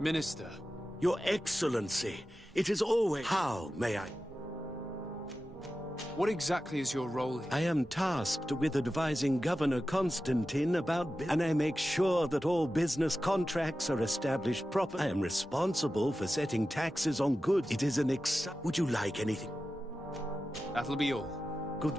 Minister. Your Excellency, it is always... How may I... What exactly is your role here? I am tasked with advising Governor Constantine about... And I make sure that all business contracts are established properly. I am responsible for setting taxes on goods. It is an Would you like anything? That'll be all. Good.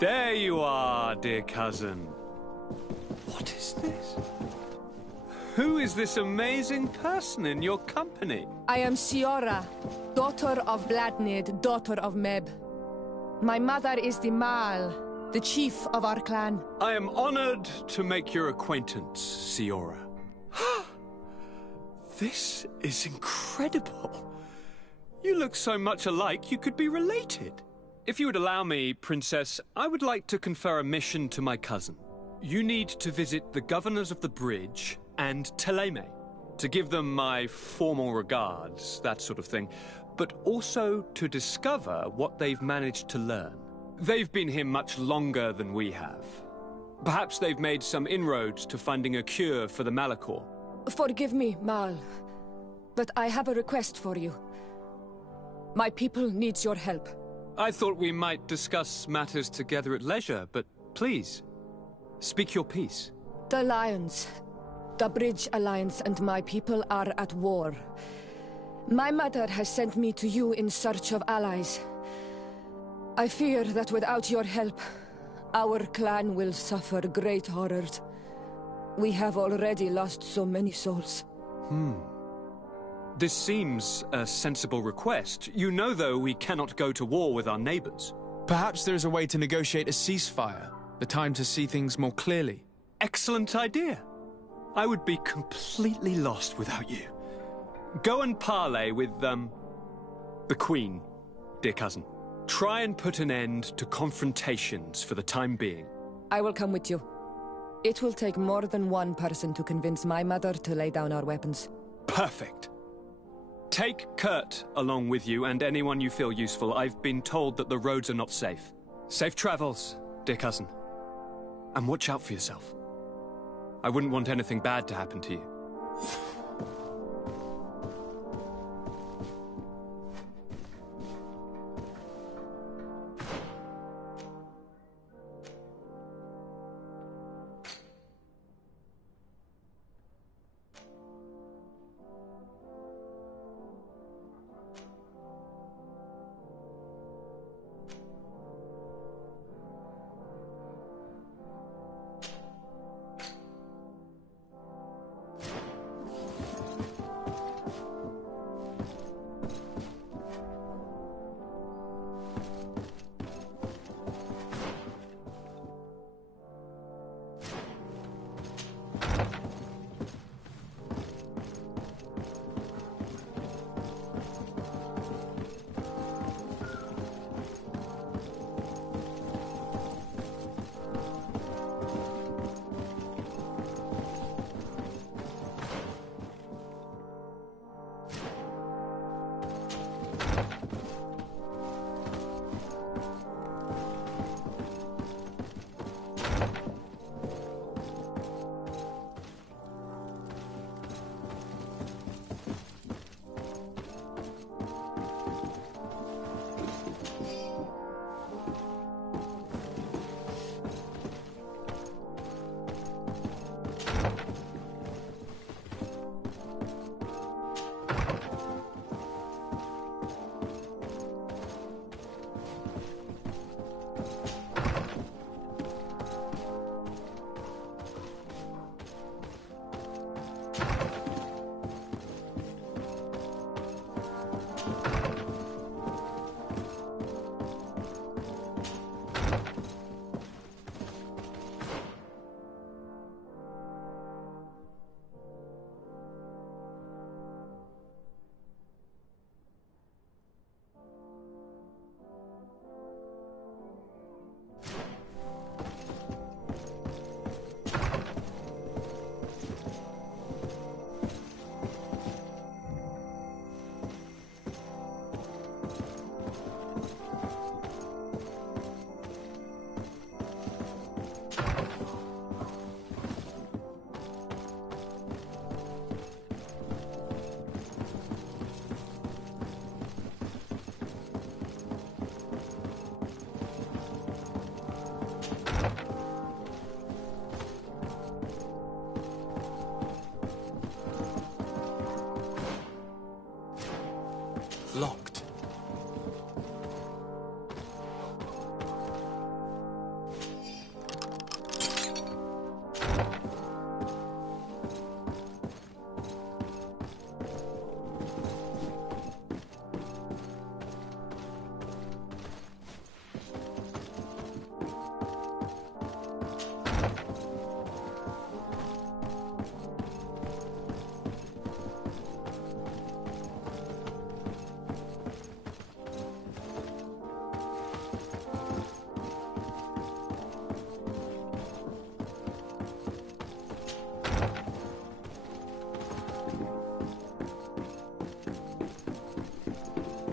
There you are, dear cousin. What is this? Who is this amazing person in your company? I am Siora, daughter of Bladnid, daughter of Meb. My mother is the Mal, the chief of our clan. I am honored to make your acquaintance, Siora. This is incredible. You look so much alike you could be related. If you would allow me, Princess, I would like to confer a mission to my cousin. You need to visit the governors of the bridge and Teleme, to give them my formal regards, that sort of thing, but also to discover what they've managed to learn. They've been here much longer than we have. Perhaps they've made some inroads to finding a cure for the Malachor. Forgive me, Mal, but I have a request for you. My people needs your help. I thought we might discuss matters together at leisure, but please, speak your piece. The Lions, the Bridge Alliance and my people are at war. My mother has sent me to you in search of allies. I fear that without your help, our clan will suffer great horrors. We have already lost so many souls. This seems a sensible request. You know, though, we cannot go to war with our neighbors. Perhaps there is a way to negotiate a ceasefire. The time to see things more clearly. Excellent idea. I would be completely lost without you. Go and parley with, the Queen, dear cousin. Try and put an end to confrontations for the time being. I will come with you. It will take more than one person to convince my mother to lay down our weapons. Perfect. Take Kurt along with you and anyone you feel useful. I've been told that the roads are not safe. Safe travels, dear cousin. And watch out for yourself. I wouldn't want anything bad to happen to you. locked.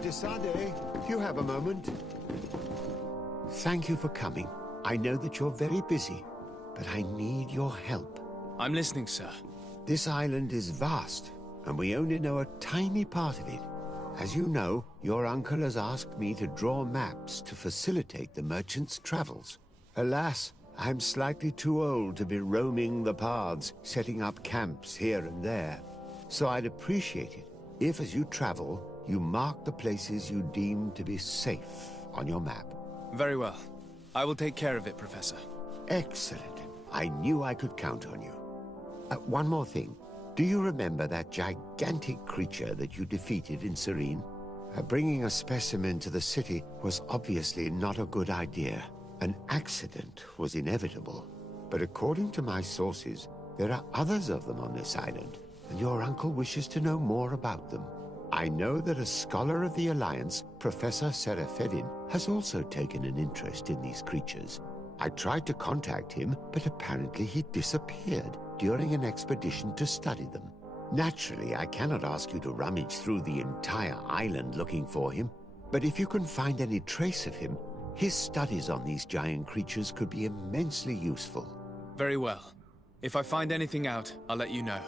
Desade, you have a moment? Thank you for coming. I know that you're very busy, but I need your help. I'm listening, sir. This island is vast, and we only know a tiny part of it. As you know, your uncle has asked me to draw maps to facilitate the merchants' travels. Alas, I'm slightly too old to be roaming the paths, setting up camps here and there. So I'd appreciate it if, as you travel, you mark the places you deem to be safe on your map. Very well. I will take care of it, Professor. Excellent. I knew I could count on you. One more thing. Do you remember that gigantic creature that you defeated in Serene? Bringing a specimen to the city was obviously not a good idea. An accident was inevitable. But according to my sources, there are others of them on this island, and your uncle wishes to know more about them. I know that a scholar of the Alliance, Professor Serafedin, has also taken an interest in these creatures. I tried to contact him, but apparently he disappeared during an expedition to study them. Naturally, I cannot ask you to rummage through the entire island looking for him, but if you can find any trace of him, his studies on these giant creatures could be immensely useful. Very well. If I find anything out, I'll let you know.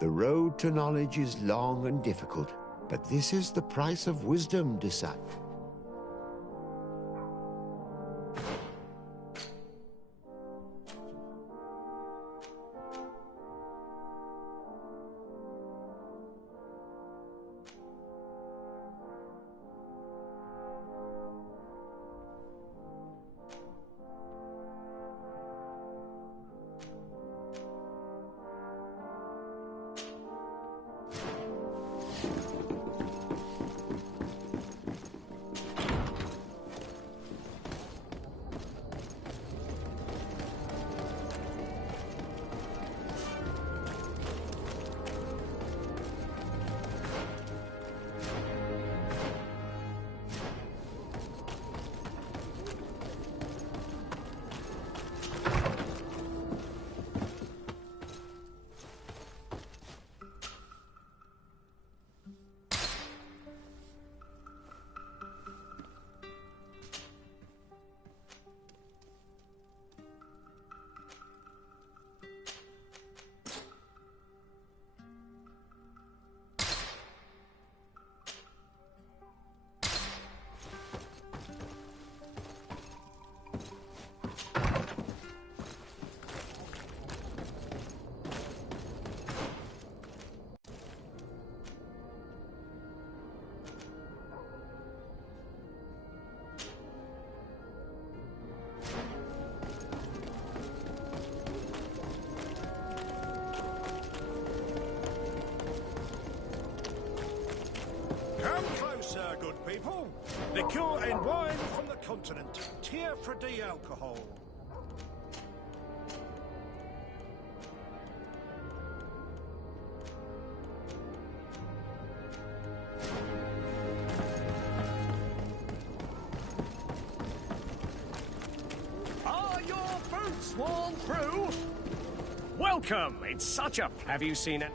The road to knowledge is long and difficult, but this is the price of wisdom, Desai. Come closer, good people. Liqueur and wine from the continent. Tier for de-alcohol. Are your boots worn through? Welcome! It's such a... Have you seen it?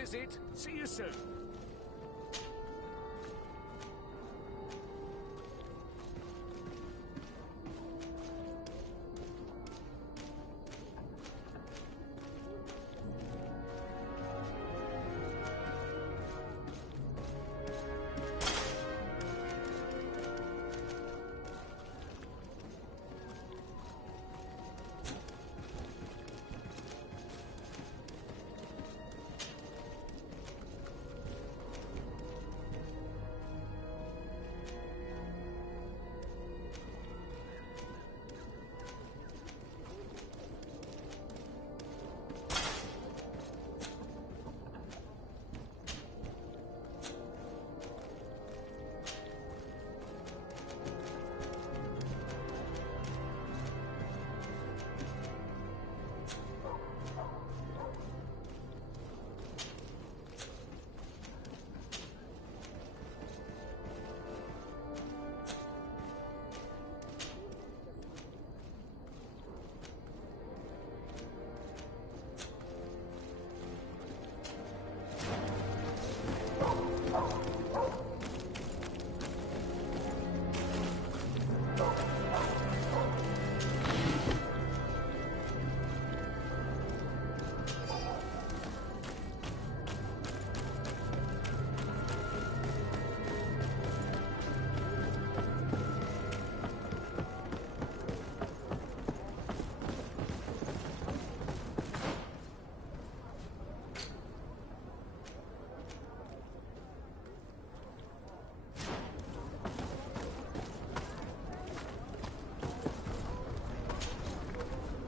visit. See you soon.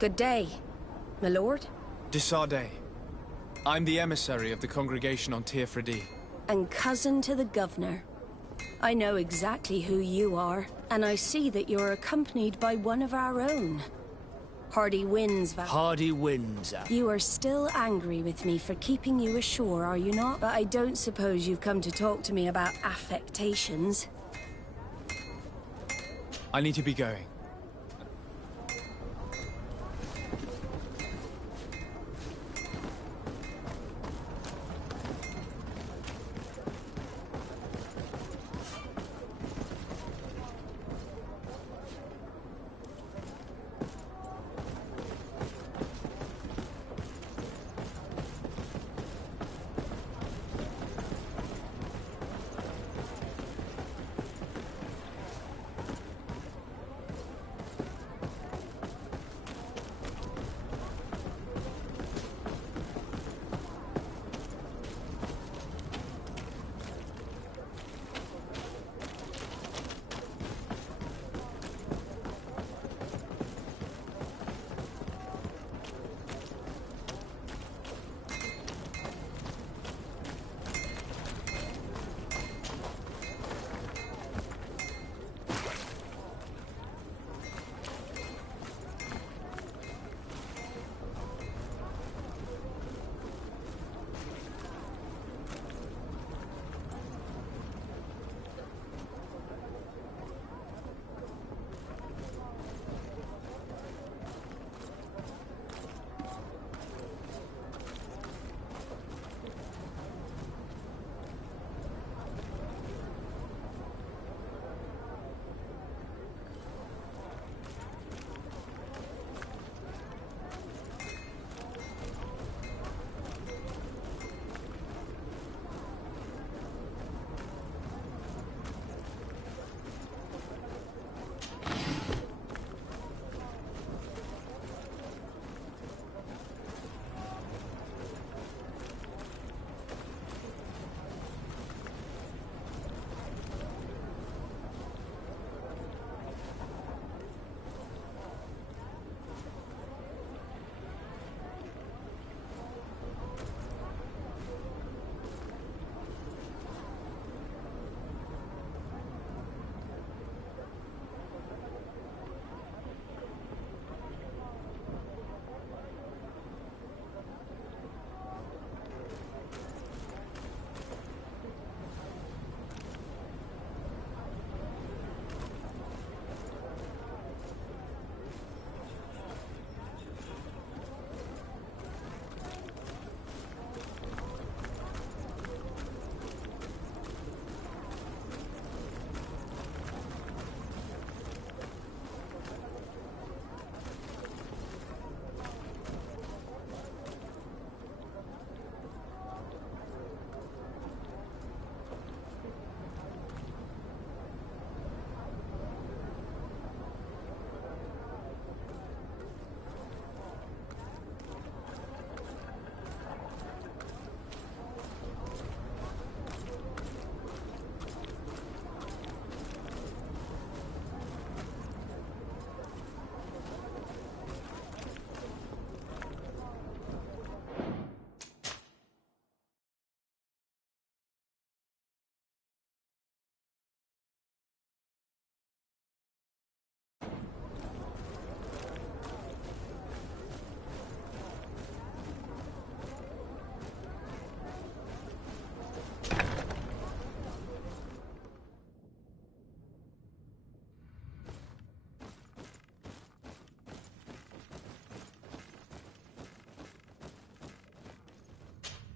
Good day, my lord. Desarde. I'm the emissary of the congregation on Tir Fredi. And cousin to the governor. I know exactly who you are, and I see that you're accompanied by one of our own. Hardy winds, Hardy winds. You are still angry with me for keeping you ashore, are you not? But I don't suppose you've come to talk to me about affectations. I need to be going.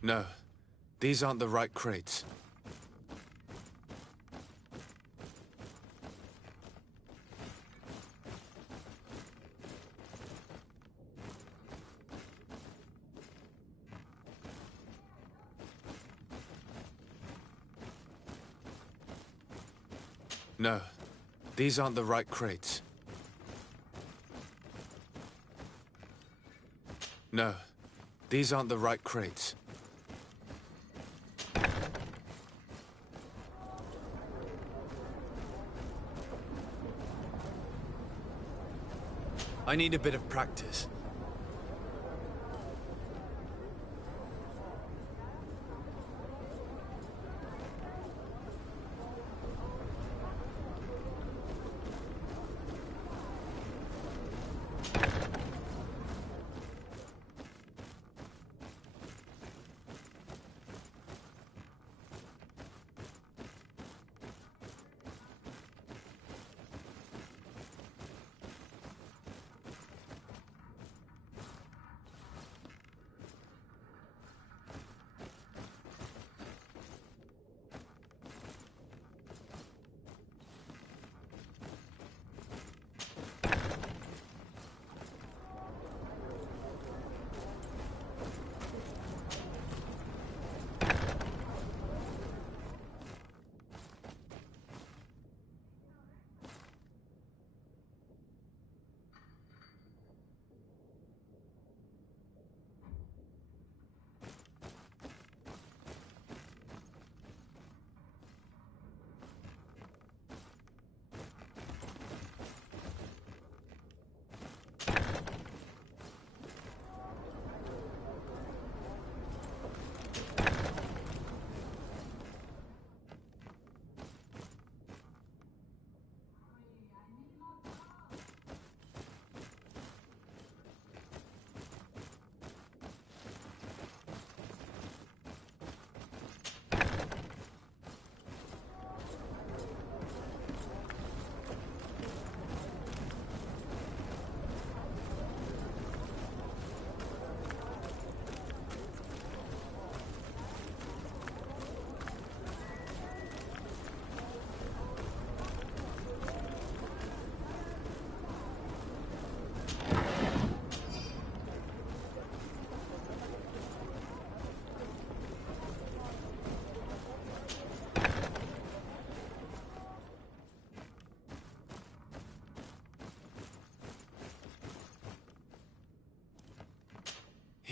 No, these aren't the right crates. No, these aren't the right crates. No, these aren't the right crates. I need a bit of practice.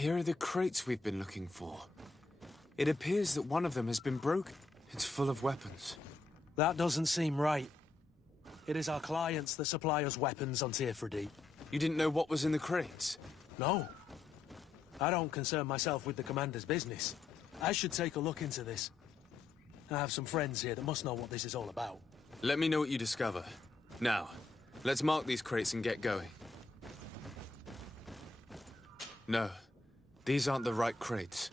Here are the crates we've been looking for. It appears that one of them has been broken. It's full of weapons. That doesn't seem right. It is our clients that supply us weapons on Tearfredy. You didn't know what was in the crates? No. I don't concern myself with the commander's business. I should take a look into this. I have some friends here that must know what this is all about. Let me know what you discover. Now, let's mark these crates and get going. No, these aren't the right crates.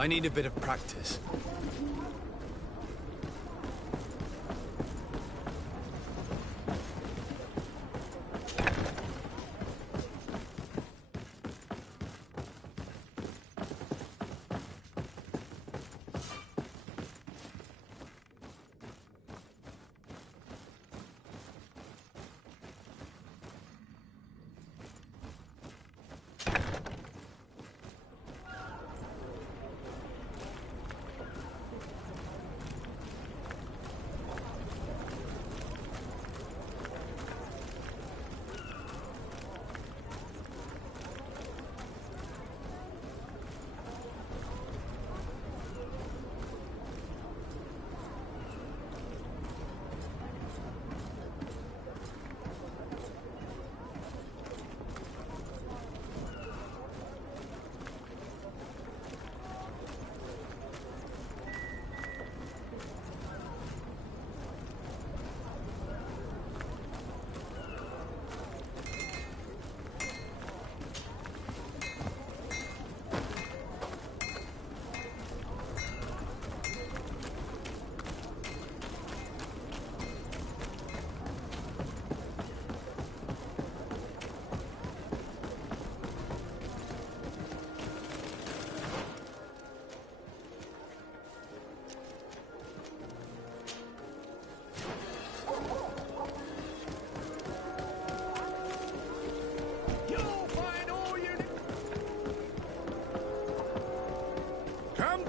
I need a bit of practice.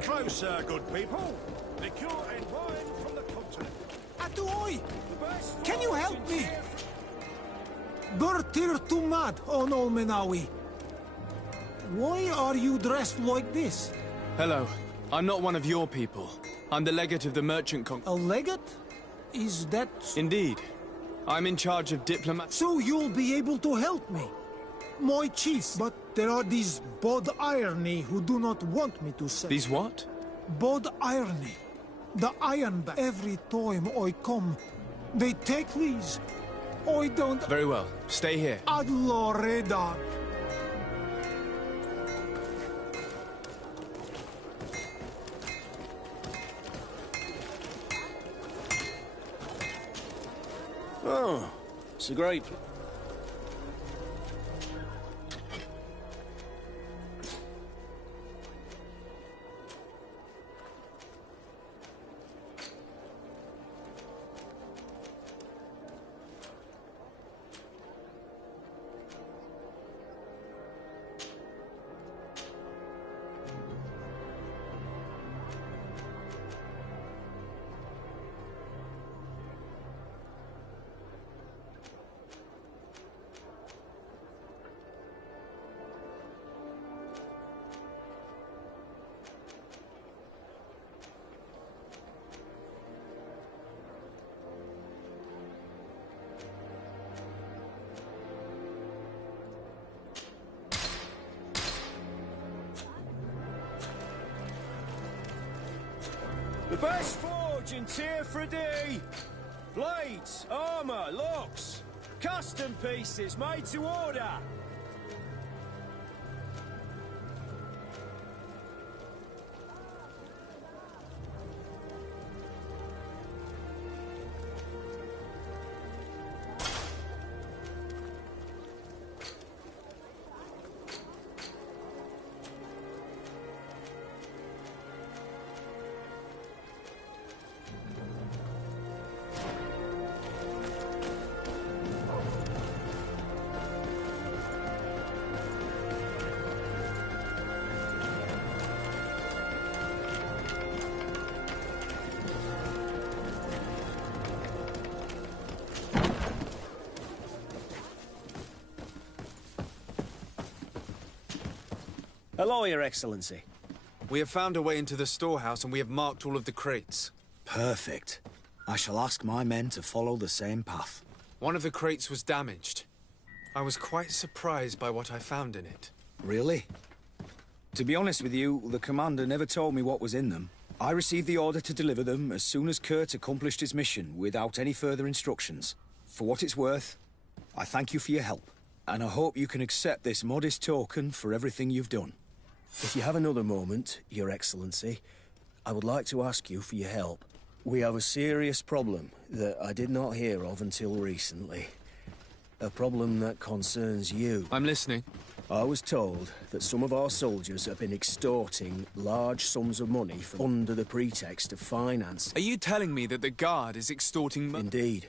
closer, good people. Liqueur and wine from the continent. Atuoi! The best Can you wines help in me? Tier Bertir Tumad on Olmenawi. Why are you dressed like this? Hello. I'm not one of your people. I'm the legate of the merchant A legate? Is that... Indeed. I'm in charge of diplomat... So you'll be able to help me? My chiefs, but there are these bod irony who do not want me to say. These what? Bod irony. The iron back. Every time I come, they take these. I don't... Very well. Stay here. Adloreda. Oh, it's a great... The best forge in Tier Blades, armour, locks, custom pieces made to order. Hello, Your Excellency. We have found a way into the storehouse and we have marked all of the crates. Perfect. I shall ask my men to follow the same path. One of the crates was damaged. I was quite surprised by what I found in it. Really? To be honest with you, the commander never told me what was in them. I received the order to deliver them as soon as Kurt accomplished his mission without any further instructions. For what it's worth, I thank you for your help, and I hope you can accept this modest token for everything you've done. If you have another moment, Your Excellency, I would like to ask you for your help. We have a serious problem that I did not hear of until recently. A problem that concerns you. I'm listening. I was told that some of our soldiers have been extorting large sums of money from under the pretext of finance. Are you telling me that the guard is extorting money? Indeed.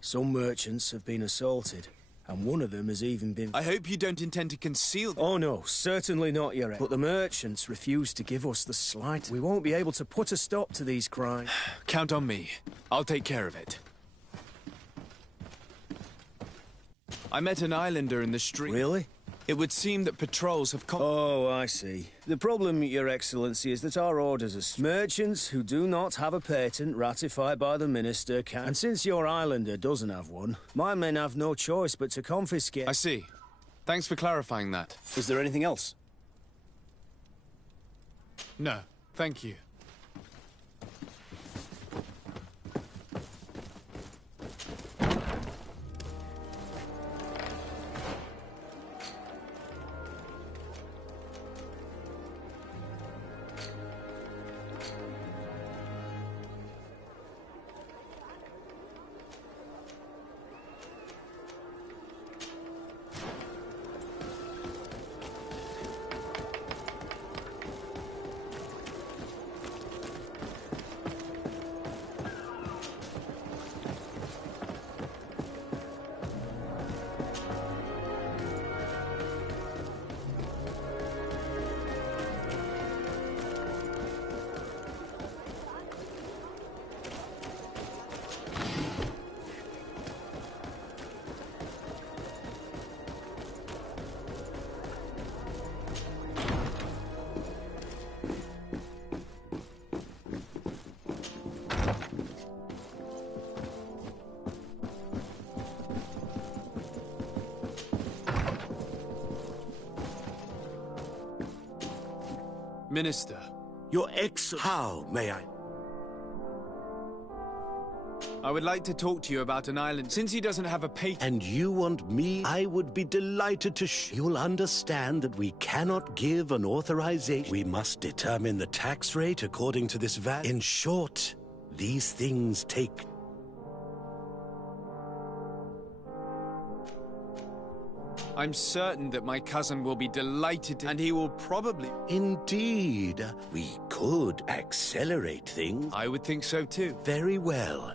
Some merchants have been assaulted, and one of them has even been... I hope you don't intend to conceal... Oh no, certainly not, Your Excellency. But the merchants refuse to give us the slight. We won't be able to put a stop to these crimes. Count on me. I'll take care of it. I met an islander in the street. Really? It would seem that patrols have come... Oh, I see. The problem, Your Excellency, is that our orders are... Merchants who do not have a patent ratified by the Minister can... And since your islander doesn't have one, my men have no choice but to confiscate... I see. Thanks for clarifying that. Is there anything else? No, thank you. Minister. Your How may I? I would like to talk to you about an island, since he doesn't have a patent. And you want me? I would be delighted to You'll understand that we cannot give an authorization. We must determine the tax rate according to this In short, these things take... I'm certain that my cousin will be delighted, and he will probably... Indeed. We could accelerate things. I would think so too. Very well.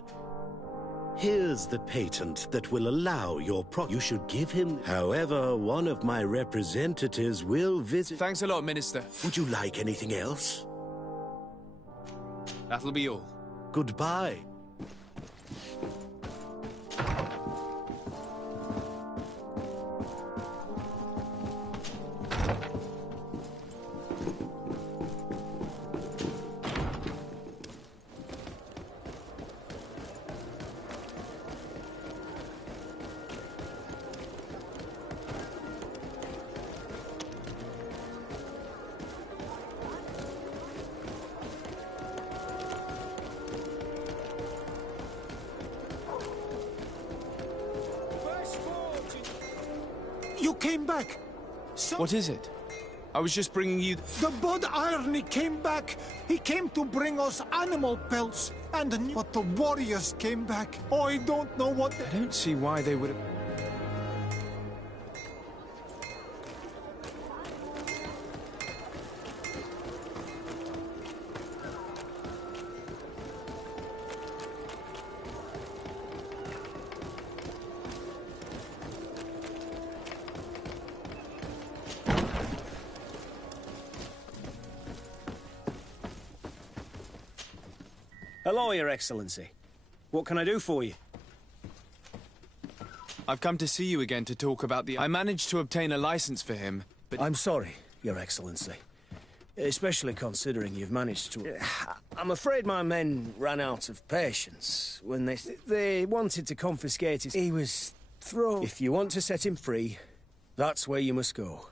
Here's the patent that will allow your You should give him... However, one of my representatives will visit... Thanks a lot, Minister. Would you like anything else? That'll be all. Goodbye. You came back. What is it? I was just bringing you... The Bud Irony came back. He came to bring us animal pelts. But the warriors came back. Oh, I don't know what... I don't see why they would have... Hello, Your Excellency. What can I do for you? I've come to see you again to talk about the... I managed to obtain a license for him, but... I'm sorry, Your Excellency. Especially considering you've managed to... I'm afraid my men ran out of patience when they wanted to confiscate his... He was thrown... If you want to set him free, that's where you must go.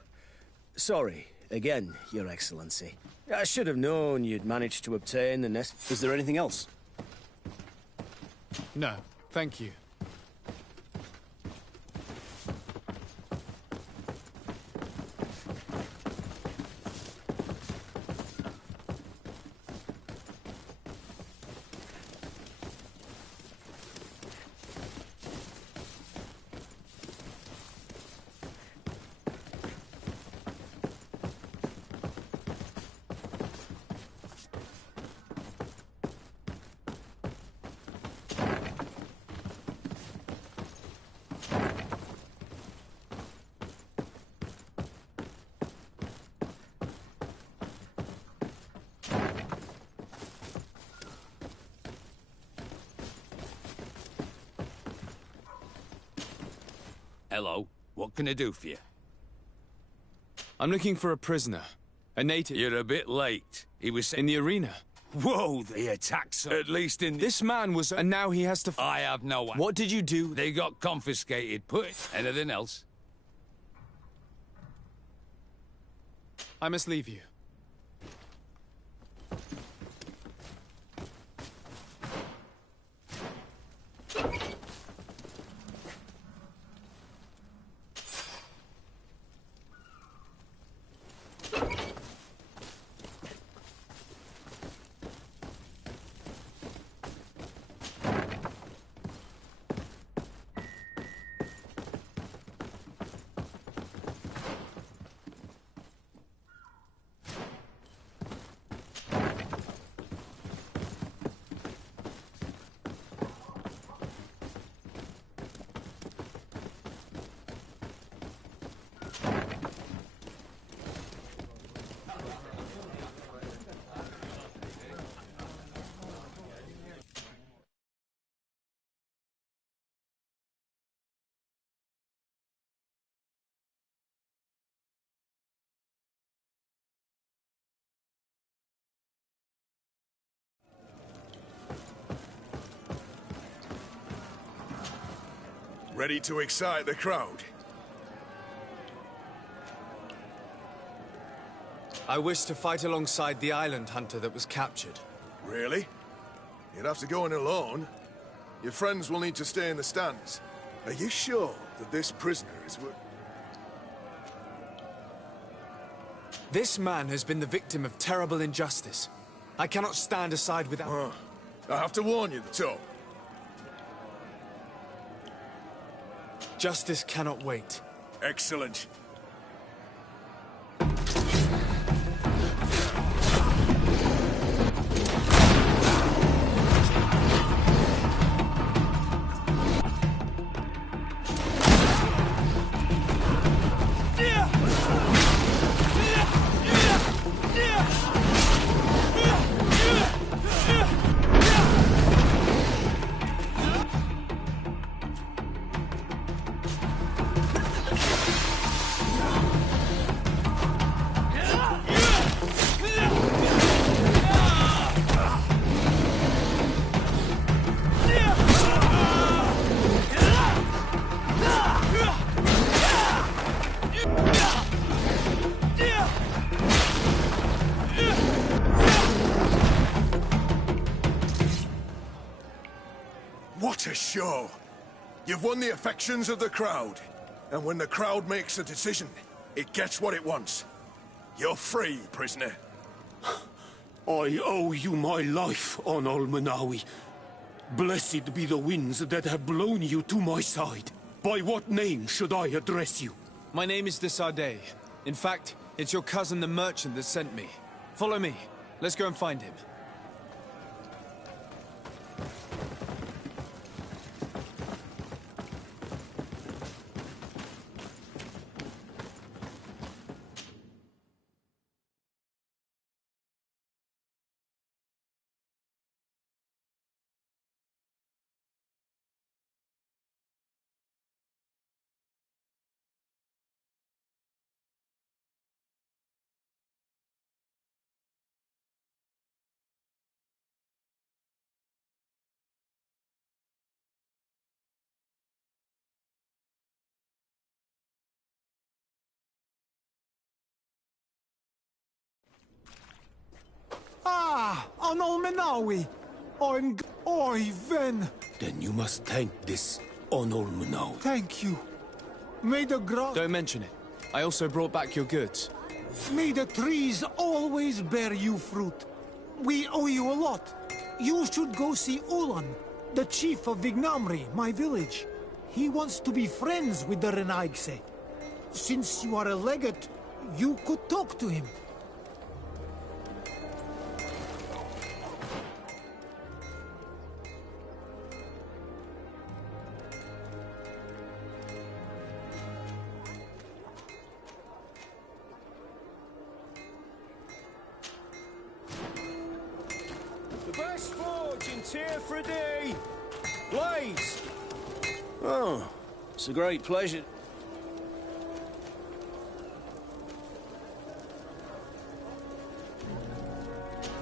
Sorry, again, Your Excellency. I should have known you'd managed to obtain the nest... Is there anything else? No, thank you. Hello. What can I do for you? I'm looking for a prisoner. A native. You're a bit late. He was in the arena. Whoa, they attacked some. At least in This man was... And now he has to... I have no... What did you do? They got confiscated. Anything else? I must leave you. Ready to excite the crowd? I wish to fight alongside the island hunter that was captured. Really? You'd have to go in alone. Your friends will need to stay in the stands. Are you sure that this prisoner is This man has been the victim of terrible injustice. I cannot stand aside without... I have to warn you, though. Justice cannot wait. Excellent. What a show! You've won the affections of the crowd. And when the crowd makes a decision, it gets what it wants. You're free, prisoner. I owe you my life, on Almanawi. Blessed be the winds that have blown you to my side. By what name should I address you? My name is Desardet. In fact, it's your cousin the merchant that sent me. Follow me. Let's go and find him. Ah, on Almanawi. Oi, Ven. Then you must thank this Onolmanawi. Thank you. May the grass... Don't mention it. I also brought back your goods. May the trees always bear you fruit. We owe you a lot. You should go see Ulan, the chief of Vignamri, my village. He wants to be friends with the Renaigse. Since you are a legate, you could talk to him. The best forge in Tier for a day. Blaze! Oh, it's a great pleasure.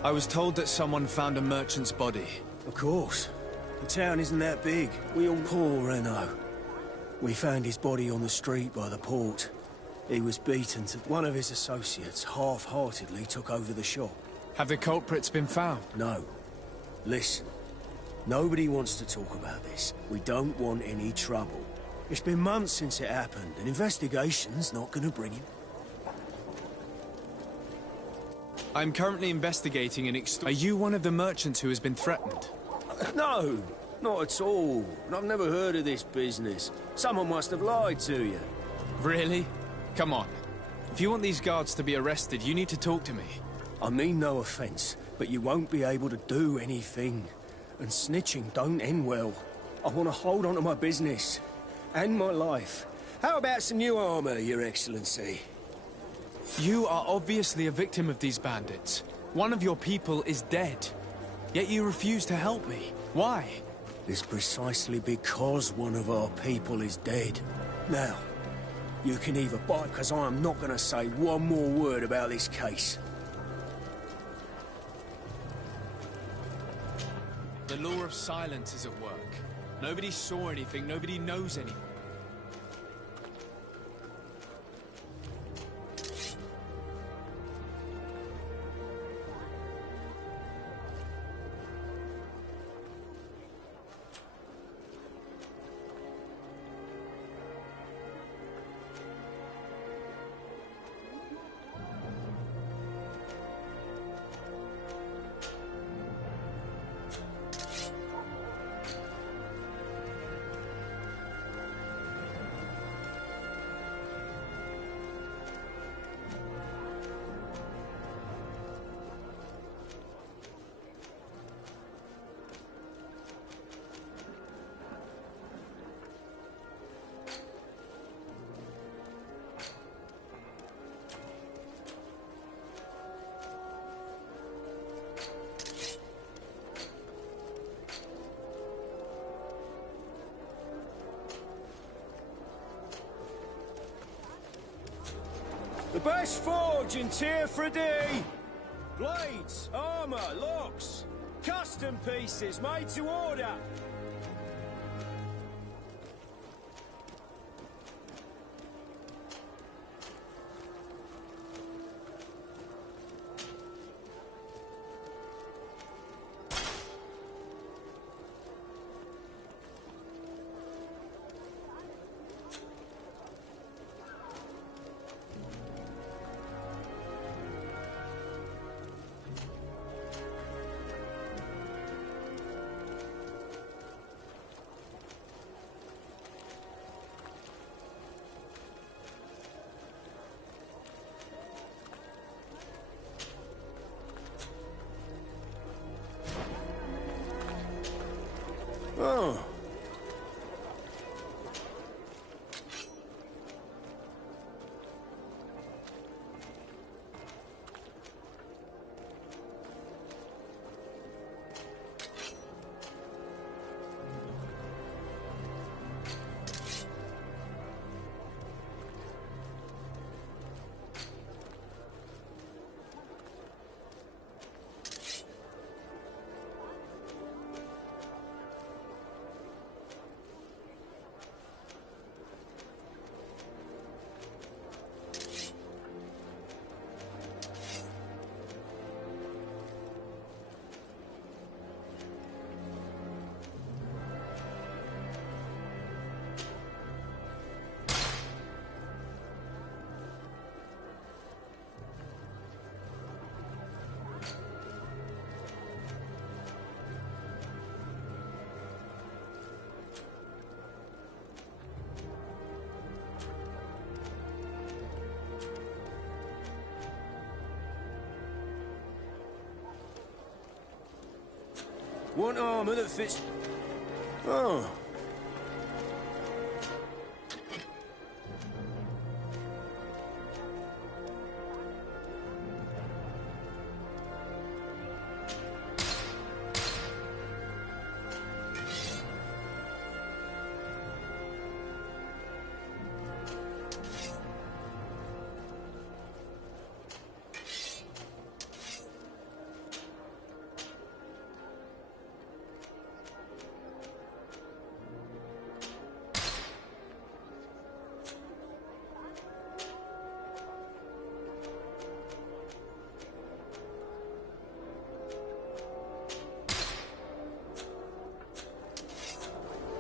I was told that someone found a merchant's body. Of course. The town isn't that big. We all... Poor Renault. We found his body on the street by the port. He was beaten to... One of his associates half-heartedly took over the shop. Have the culprits been found? No. Listen. Nobody wants to talk about this. We don't want any trouble. It's been months since it happened. An investigation's not gonna bring him. I'm currently investigating an Are you one of the merchants who has been threatened? No, not at all. I've never heard of this business. Someone must have lied to you. Really? Come on. If you want these guards to be arrested, you need to talk to me. I mean no offense, but you won't be able to do anything. And snitching don't end well. I want to hold on to my business. And my life. How about some new armor, Your Excellency? You are obviously a victim of these bandits. One of your people is dead. Yet you refuse to help me. Why? It's precisely because one of our people is dead. Now, you can either buy, because I am not going to say one more word about this case. The law of silence is at work. Nobody saw anything, nobody knows anything. The best forge in Tier 3D! Blades, armour, locks, custom pieces made to order! Oh. Want armour that fits... Oh.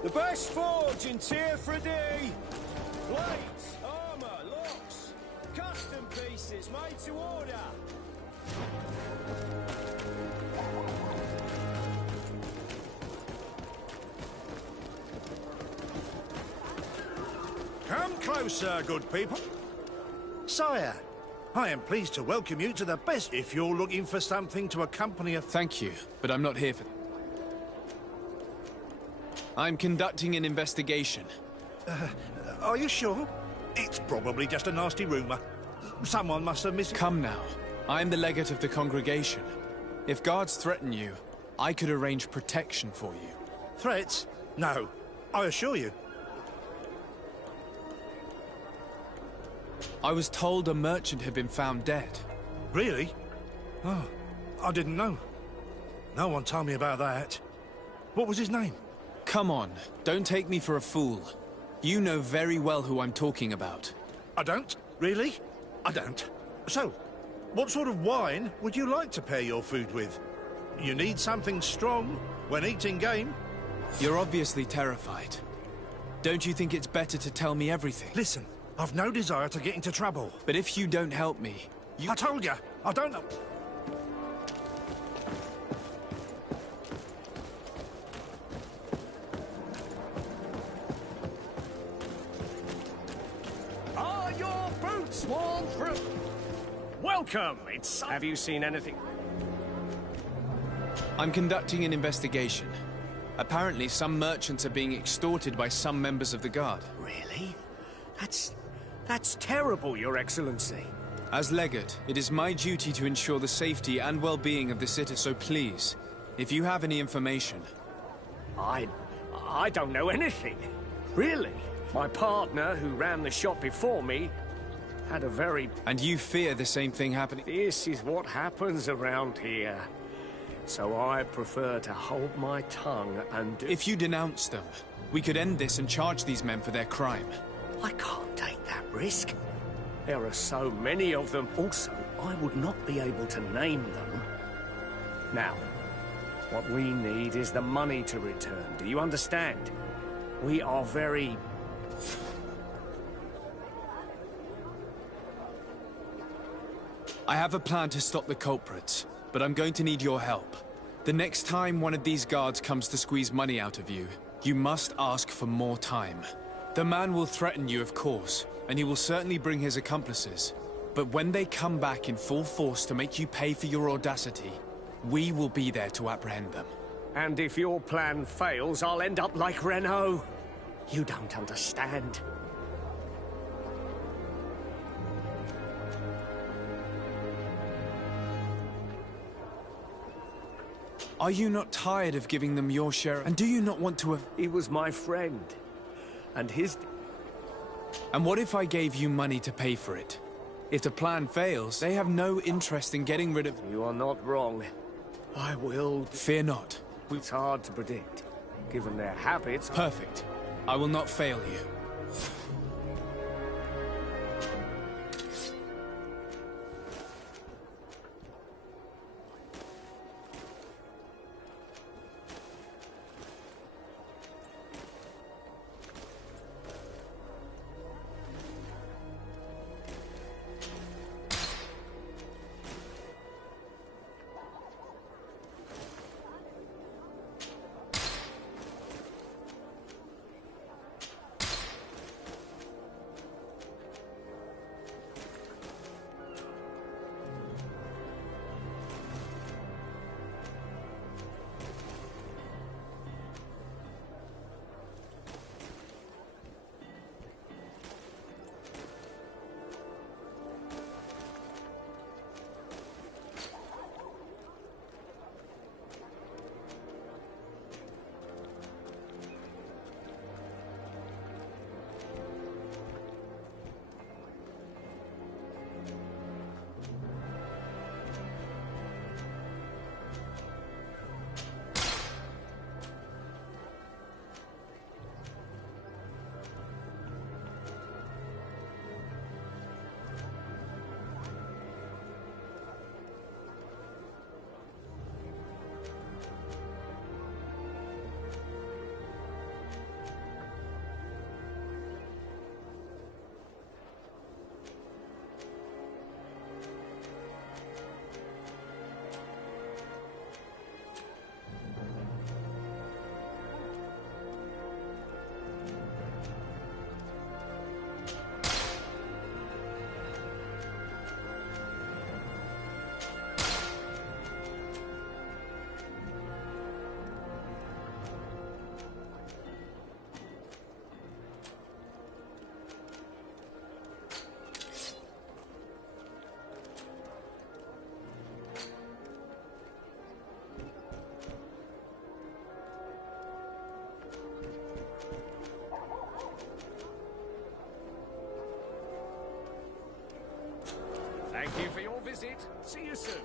The best forge in Tier 3D! Blades, armour, locks, custom pieces made to order! Come closer, good people. Sire, I am pleased to welcome you to the best if you're looking for something to accompany a... Thank you, but I'm not here for... I'm conducting an investigation. Are you sure? It's probably just a nasty rumour. Someone must have mis... Come now. I'm the legate of the congregation. If guards threaten you, I could arrange protection for you. Threats? No. I assure you. I was told a merchant had been found dead. Really? Oh, I didn't know. No one told me about that. What was his name? Come on, don't take me for a fool. You know very well who I'm talking about. I don't? Really? I don't. So, what sort of wine would you like to pair your food with? You need something strong when eating game. You're obviously terrified. Don't you think it's better to tell me everything? Listen, I've no desire to get into trouble. But if you don't help me, I told you, I don't know... Are your boots worn through? Welcome! Have you seen anything? I'm conducting an investigation. Apparently, some merchants are being extorted by some members of the Guard. Really? That's terrible, Your Excellency. As legate, it is my duty to ensure the safety and well-being of the city, so please, if you have any information... I don't know anything. Really. My partner, who ran the shop before me, had a very... And you fear the same thing happening? This is what happens around here. So I prefer to hold my tongue and do... If you denounce them, we could end this and charge these men for their crime. I can't take that risk. There are so many of them. Also, I would not be able to name them. Now, what we need is the money to return. Do you understand? We are very... I have a plan to stop the culprits, but I'm going to need your help. The next time one of these guards comes to squeeze money out of you, you must ask for more time. The man will threaten you, of course, and he will certainly bring his accomplices. But when they come back in full force to make you pay for your audacity, we will be there to apprehend them. And if your plan fails, I'll end up like Renault. You don't understand. Are you not tired of giving them your share? And do you not want to have... He was my friend. And his... And what if I gave you money to pay for it? If the plan fails, they have no interest in getting rid of... You are not wrong. I will... Fear not. It's hard to predict, given their habits. Perfect. I will not fail you. Thank you for your visit. See you soon.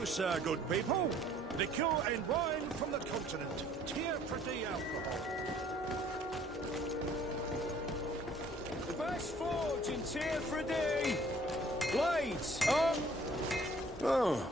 Hello, sir, good people. Liqueur and wine from the continent. Tier pretty alcohol. The best forge in Tier 3D. Blades, oh! Oh.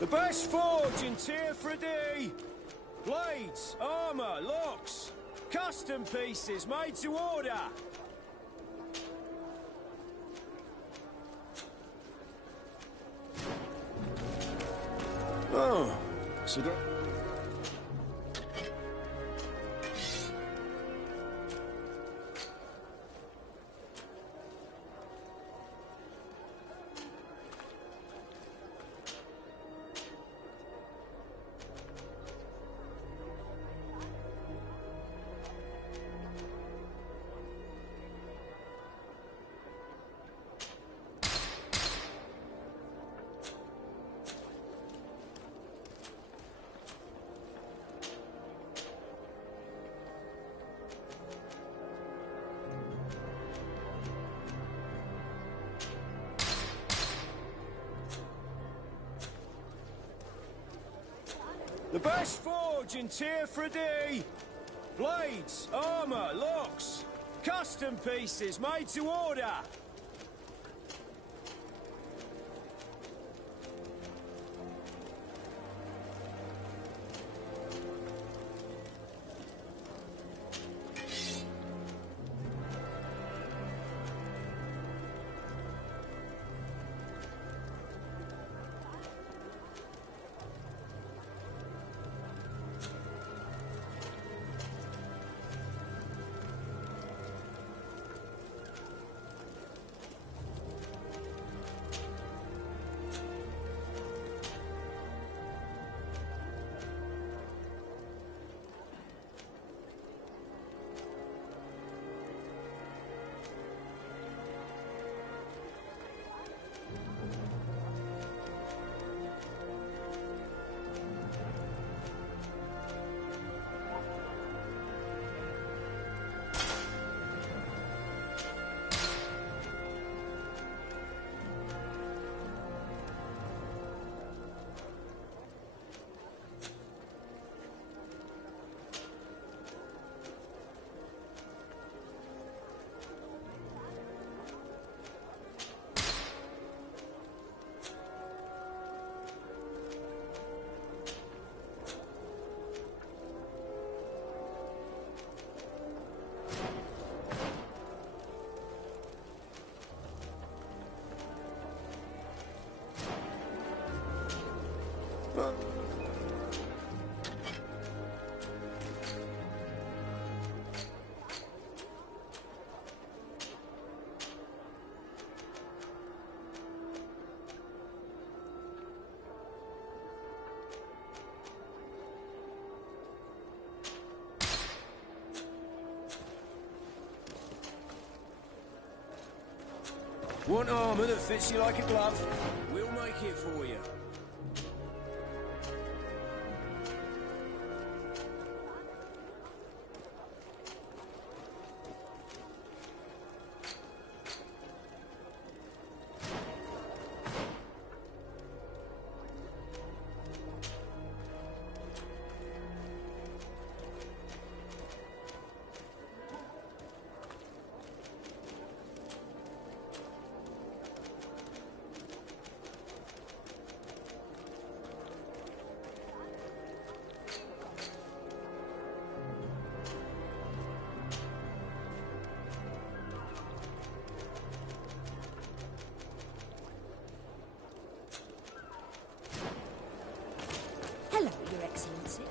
The best forge in Tier 3D. Blades, armour, locks, custom pieces made to order. Oh, so that... The best forge in Tier 3D. Blades, armour, locks, custom pieces made to order. Want armour that fits you like a glove? We'll make it for you. Hello, Your Excellency.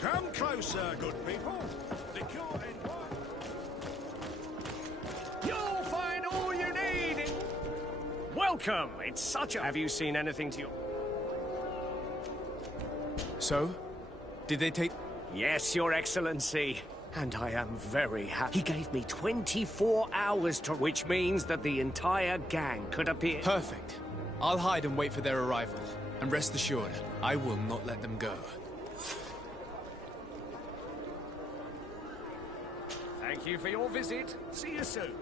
Come closer, good people. The cure in one. You'll find all you need. Welcome. It's such a... Have you seen anything to your... So? Did they take... Yes, Your Excellency. And I am very happy. He gave me 24 hours to... Which means that the entire gang could appear... Perfect. I'll hide and wait for their arrival. And rest assured, I will not let them go. Thank you for your visit. See you soon.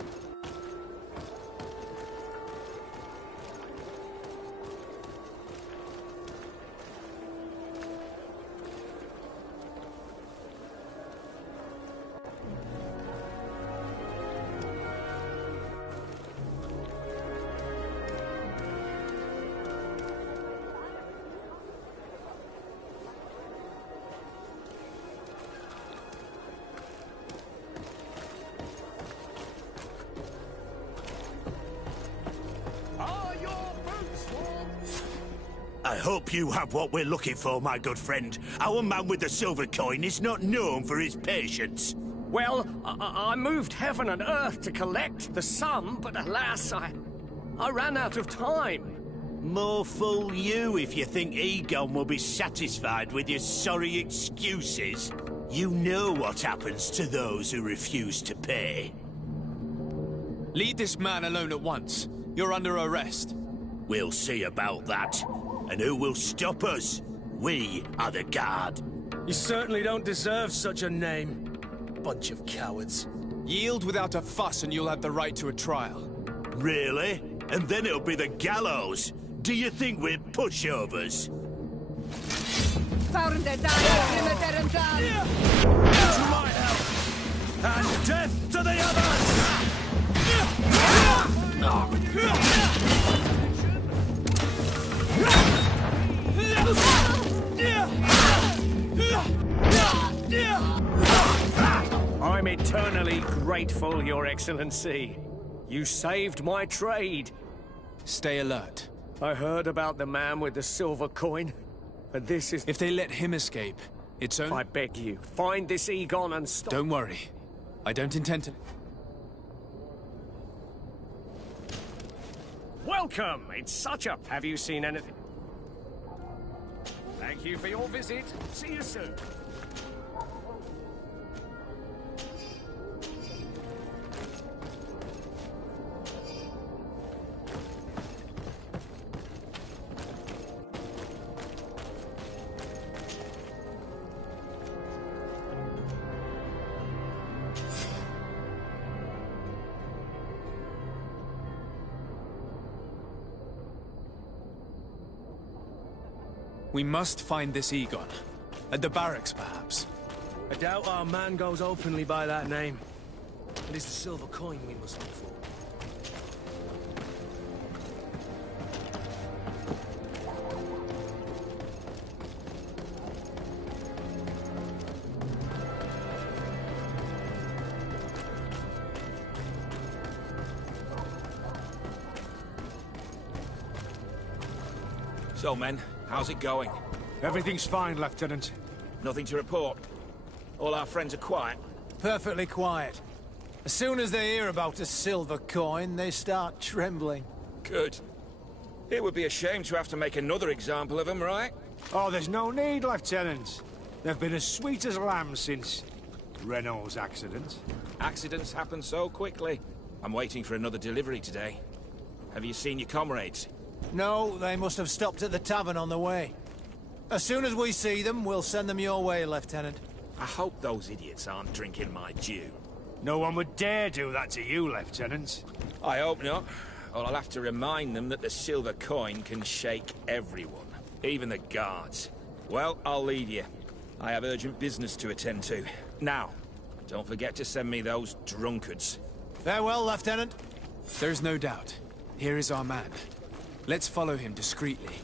hope you have what we're looking for, my good friend. Our man with the silver coin is not known for his patience. Well, I moved heaven and earth to collect the sum, but alas, I ran out of time. More fool you if you think Egon will be satisfied with your sorry excuses. You know what happens to those who refuse to pay. Leave this man alone at once. You're under arrest. We'll see about that. And who will stop us? We are the guard. You certainly don't deserve such a name. Bunch of cowards. Yield without a fuss and you'll have the right to a trial. Really? And then it'll be the gallows. Do you think we're pushovers? To my help! And death to the others! I'm eternally grateful, Your Excellency. You saved my trade. Stay alert. I heard about the man with the silver coin, but this is... If they let him escape, it's only... I beg you, find this Egon and stop... Don't worry. I don't intend to... Welcome! It's such a... Have you seen anything? Thank you for your visit. See you soon. We must find this Egon. At the barracks, perhaps. I doubt our man goes openly by that name. It is the silver coin we must look for. So, men, how's it going? Everything's fine, Lieutenant. Nothing to report. All our friends are quiet. Perfectly quiet. As soon as they hear about a silver coin, they start trembling. Good. It would be a shame to have to make another example of them, right? Oh, there's no need, Lieutenant. They've been as sweet as lambs since Renault's accident. Accidents happen so quickly. I'm waiting for another delivery today. Have you seen your comrades? No, they must have stopped at the tavern on the way. As soon as we see them, we'll send them your way, Lieutenant. I hope those idiots aren't drinking my dew. No one would dare do that to you, Lieutenant. I hope not. Or I'll have to remind them that the silver coin can shake everyone, even the guards. Well, I'll leave you. I have urgent business to attend to. Now, don't forget to send me those drunkards. Farewell, Lieutenant. There's no doubt. Here is our man. Let's follow him discreetly.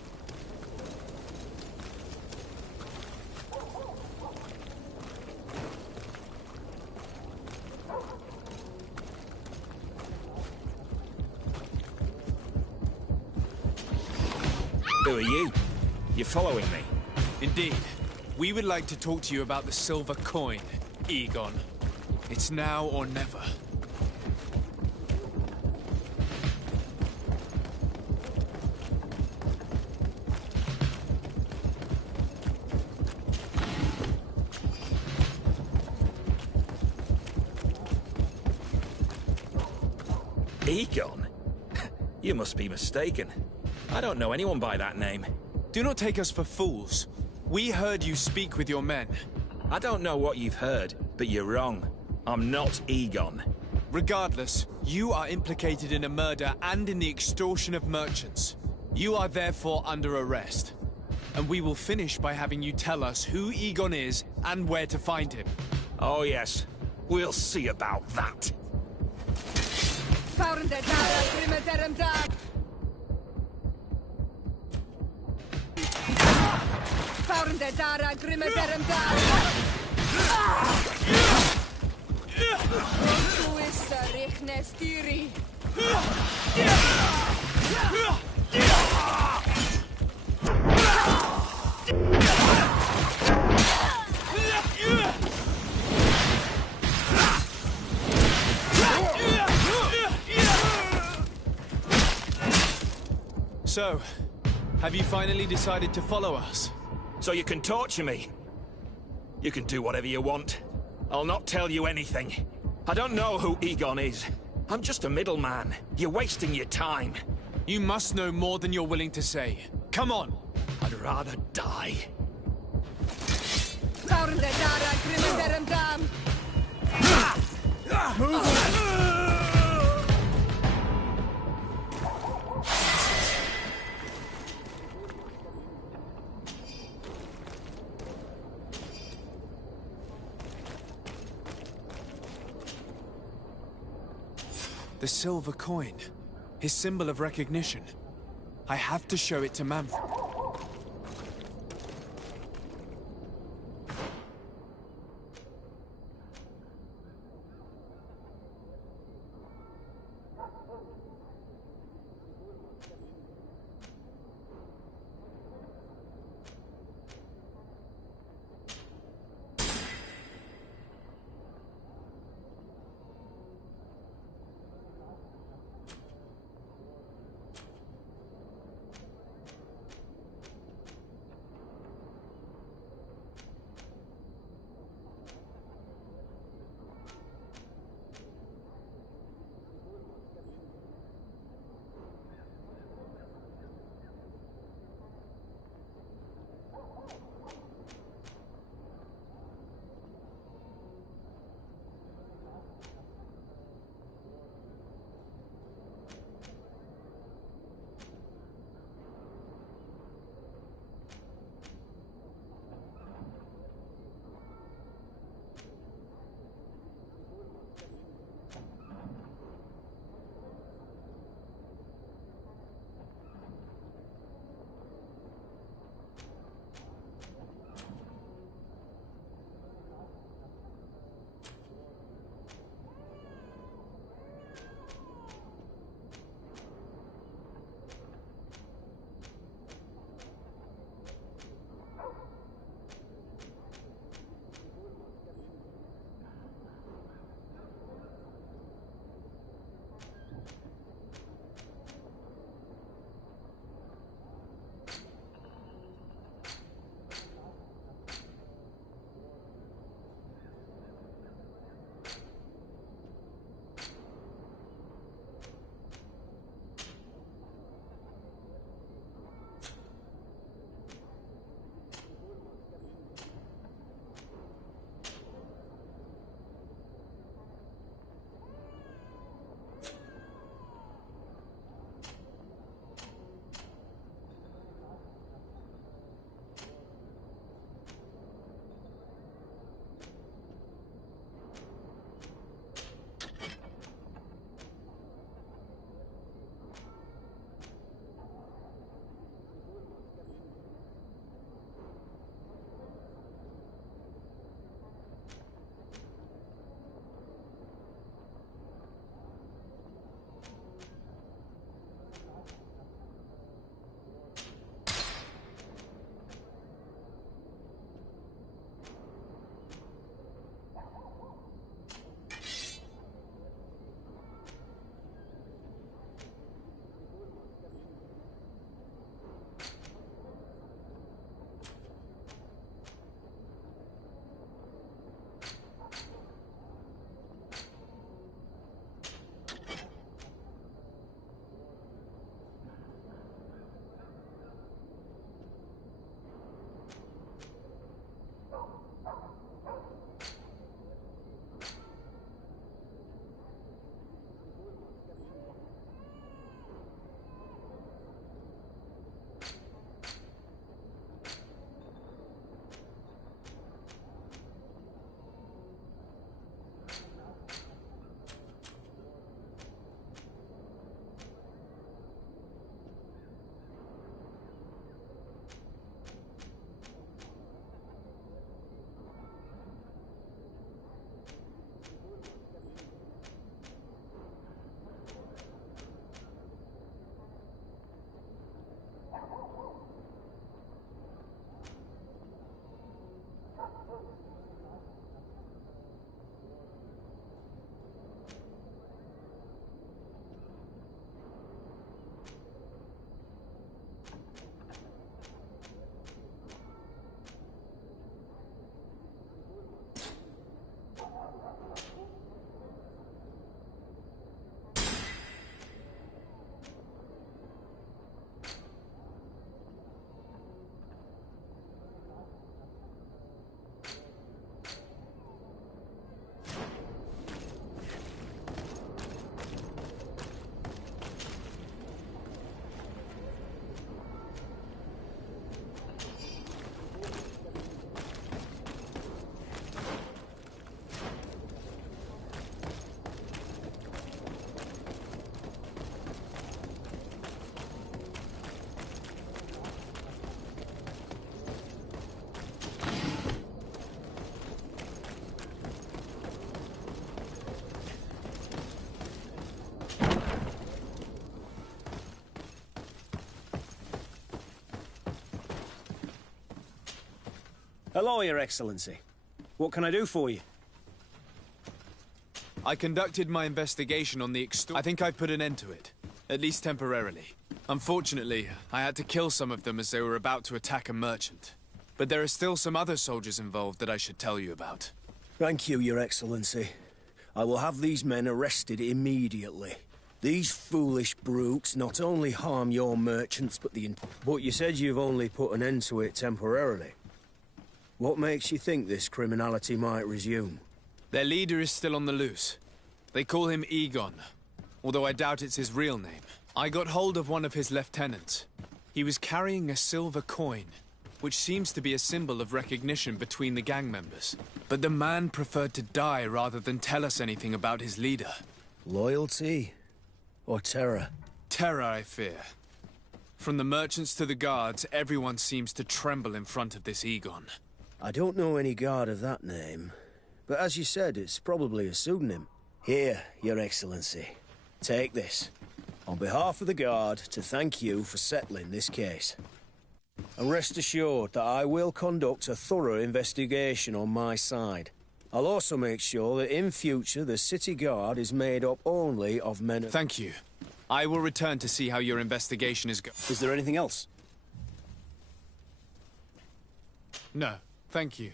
Who are you? You're following me? Indeed. We would like to talk to you about the silver coin, Egon. It's now or never. Egon? You must be mistaken. I don't know anyone by that name. Do not take us for fools. We heard you speak with your men. I don't know what you've heard, but you're wrong. I'm not Egon. Regardless, you are implicated in a murder and in the extortion of merchants. You are therefore under arrest. And we will finish by having you tell us who Egon is and where to find him. Oh yes, we'll see about that. So, have you finally decided to follow us? So you can torture me. You can do whatever you want. I'll not tell you anything. I don't know who Egon is. I'm just a middleman. You're wasting your time. You must know more than you're willing to say. Come on! I'd rather die. The silver coin. His symbol of recognition. I have to show it to Manfred. Hello, Your Excellency. What can I do for you? I conducted my investigation on the I think I've put an end to it. At least temporarily. Unfortunately, I had to kill some of them as they were about to attack a merchant. But there are still some other soldiers involved that I should tell you about. Thank you, Your Excellency. I will have these men arrested immediately. These foolish brutes not only harm your merchants, but But you said you've only put an end to it temporarily. What makes you think this criminality might resume? Their leader is still on the loose. They call him Egon, although I doubt it's his real name. I got hold of one of his lieutenants. He was carrying a silver coin, which seems to be a symbol of recognition between the gang members. But the man preferred to die rather than tell us anything about his leader. Loyalty? Or terror? Terror, I fear. From the merchants to the guards, everyone seems to tremble in front of this Egon. I don't know any guard of that name. But as you said, it's probably a pseudonym. Here, Your Excellency. Take this. On behalf of the Guard, to thank you for settling this case. And rest assured that I will conduct a thorough investigation on my side. I'll also make sure that in future the City Guard is made up only of men... Thank you. I will return to see how your investigation is going. Is there anything else? No, thank you.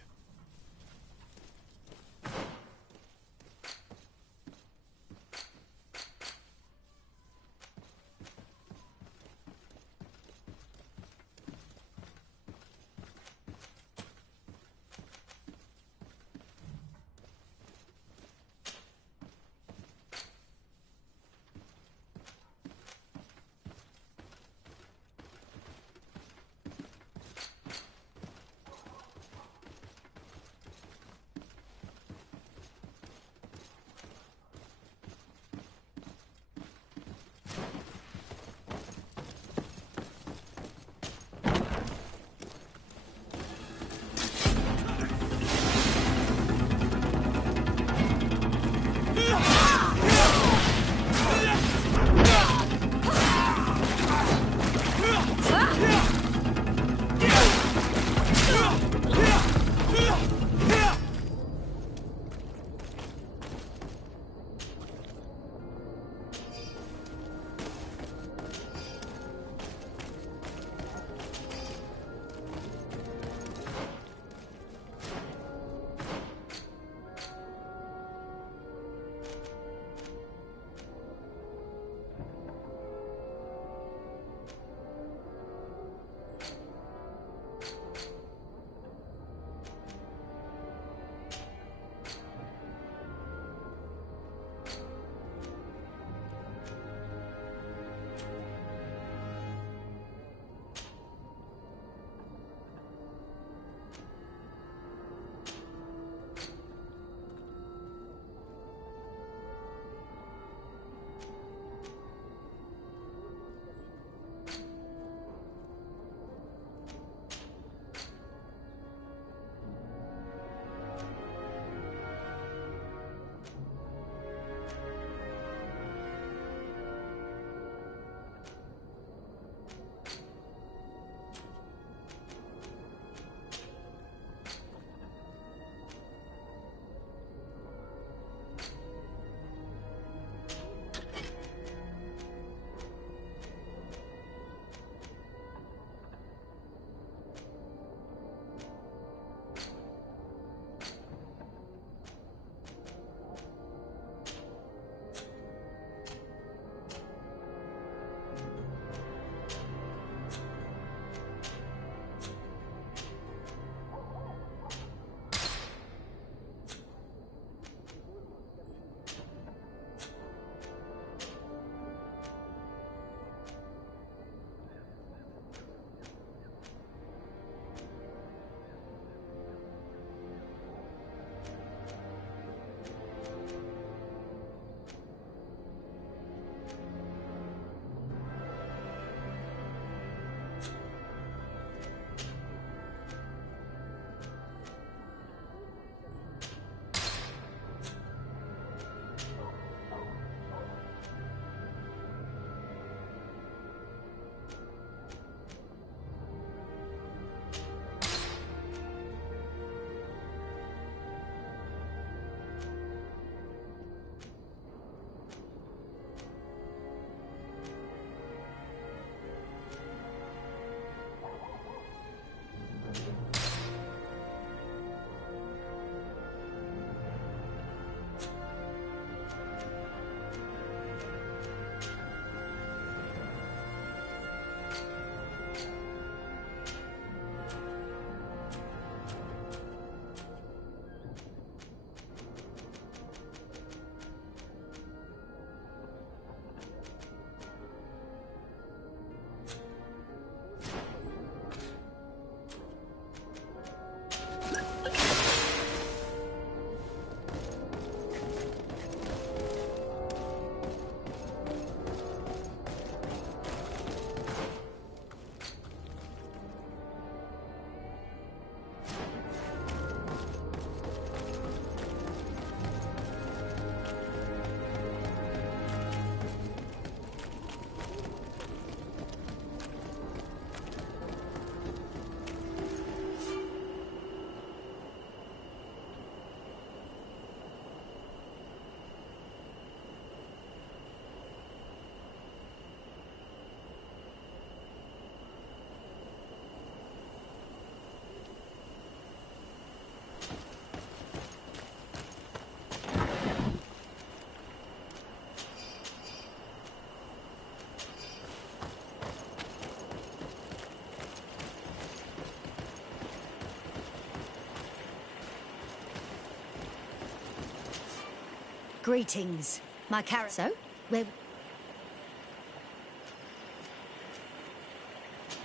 Greetings. My carrot. So, where...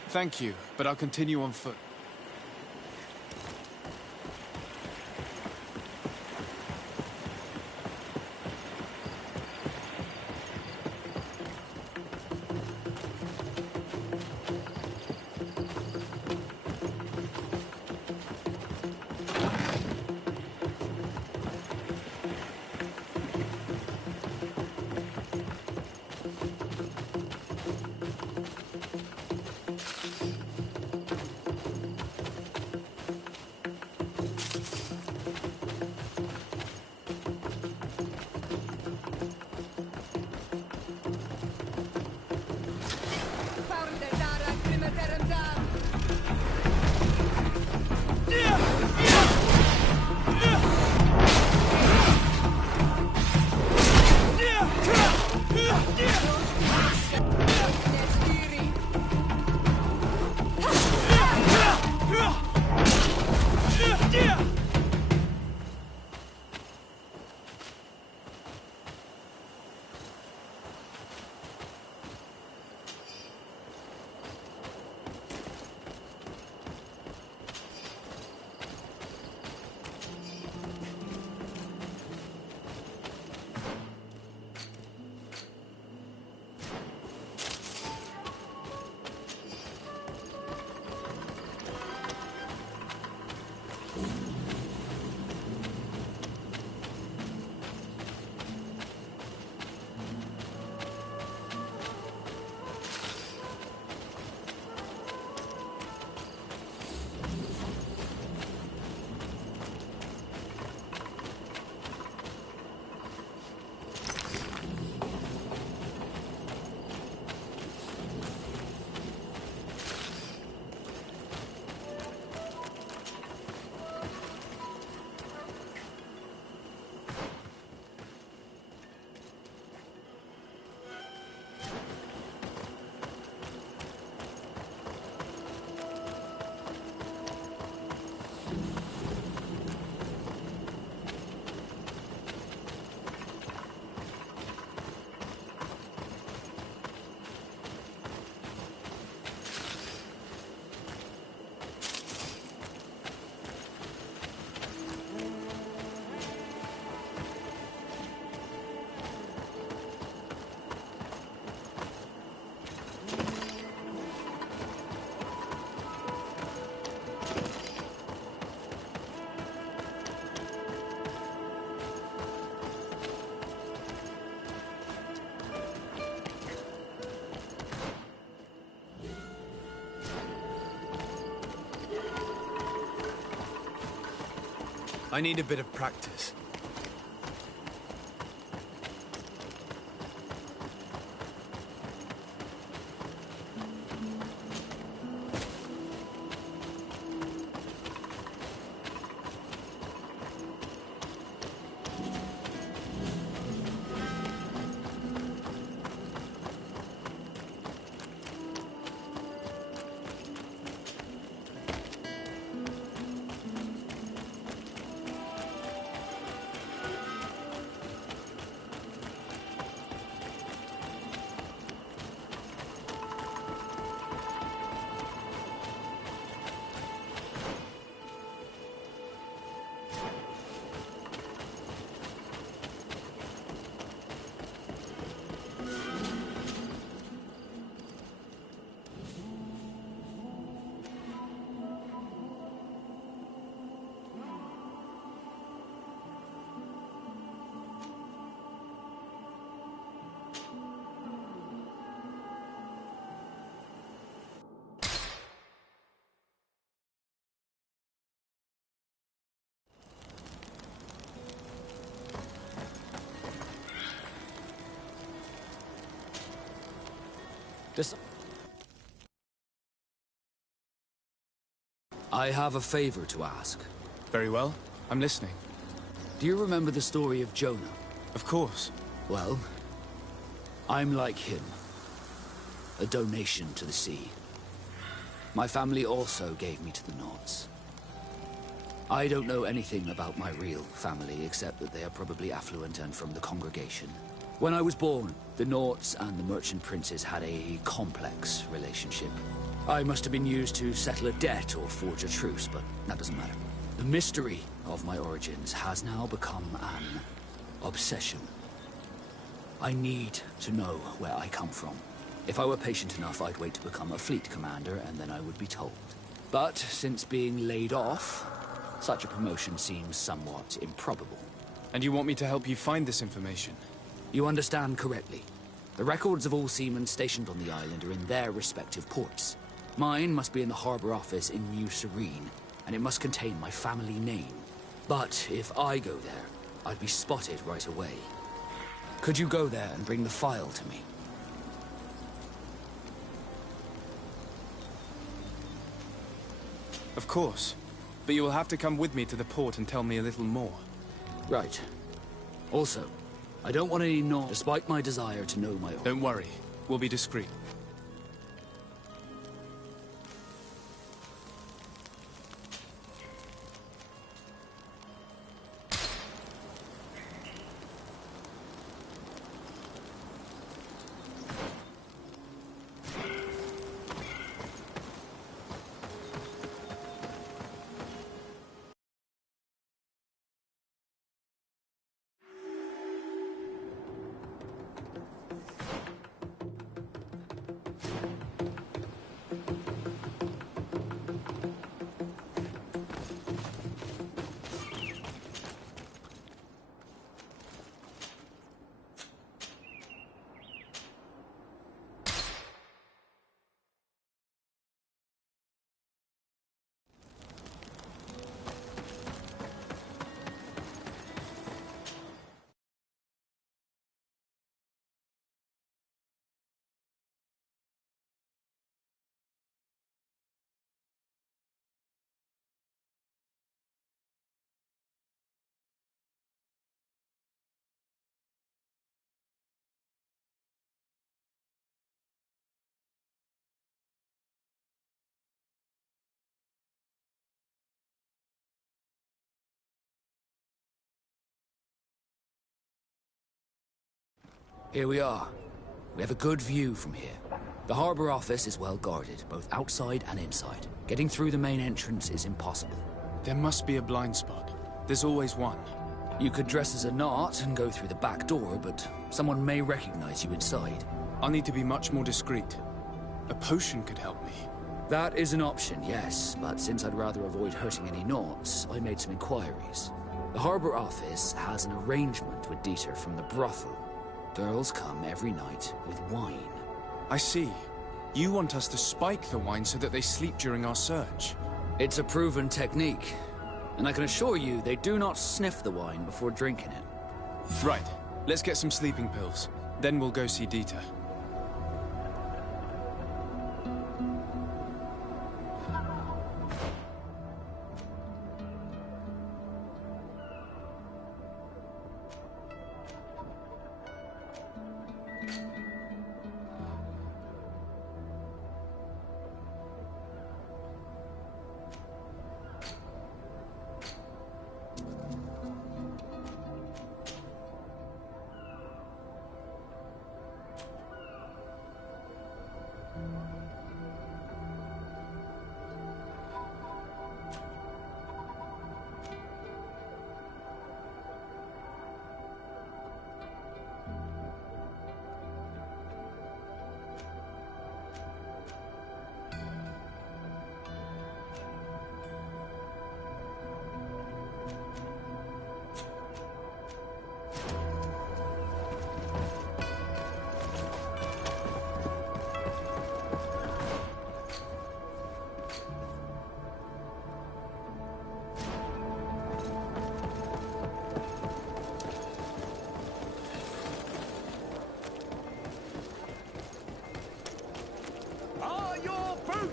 Thank you, but I'll continue on foot. I need a bit of practice. I have a favor to ask. Very well. I'm listening. Do you remember the story of Jonah? Of course. Well, I'm like him. A donation to the sea. My family also gave me to the Nords. I don't know anything about my real family, except that they are probably affluent and from the congregation. When I was born, the Norts and the merchant princes had a complex relationship. I must have been used to settle a debt or forge a truce, but that doesn't matter. The mystery of my origins has now become an obsession. I need to know where I come from. If I were patient enough, I'd wait to become a fleet commander, and then I would be told. But since being laid off, such a promotion seems somewhat improbable. And you want me to help you find this information? You understand correctly. The records of all seamen stationed on the island are in their respective ports. Mine must be in the harbor office in New Serene, and it must contain my family name. But if I go there, I'd be spotted right away. Could you go there and bring the file to me? Of course. But you will have to come with me to the port and tell me a little more. Right. Also, I don't want any knowledge, despite my desire to know my own. Don't worry. We'll be discreet. Here we are. We have a good view from here. The harbor office is well guarded, both outside and inside. Getting through the main entrance is impossible. There must be a blind spot. There's always one. You could dress as a Knot and go through the back door, but someone may recognize you inside. I'll need to be much more discreet. A potion could help me. That is an option, yes, but since I'd rather avoid hurting any Knots, I made some inquiries. The harbor office has an arrangement with Dieter from the brothel. Girls come every night with wine. I see. You want us to spike the wine so that they sleep during our search. It's a proven technique, and I can assure you they do not sniff the wine before drinking it. Right. Let's get some sleeping pills. Then we'll go see Dieter.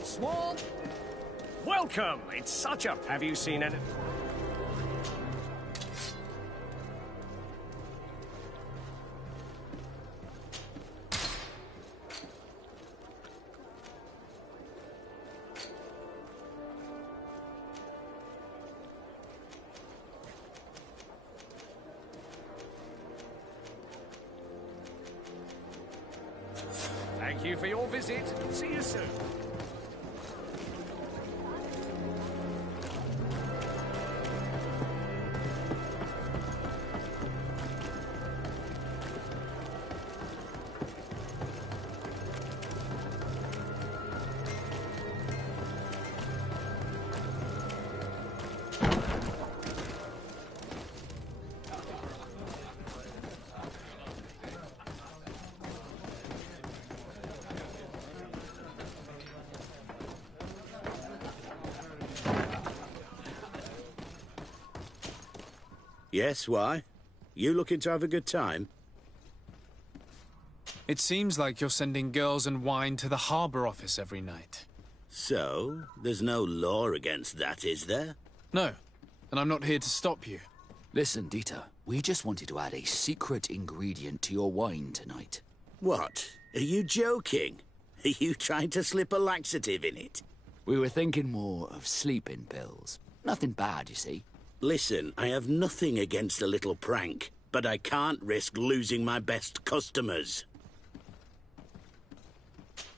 Swamp! Welcome! It's such a... Have you seen any... Thank you for your visit. See you soon. Yes, why? You looking to have a good time? It seems like you're sending girls and wine to the harbor office every night. So, there's no law against that, is there? No, and I'm not here to stop you. Listen, Dieter, we just wanted to add a secret ingredient to your wine tonight. What? Are you joking? Are you trying to slip a laxative in it? We were thinking more of sleeping pills. Nothing bad, you see. Listen, I have nothing against a little prank, but I can't risk losing my best customers.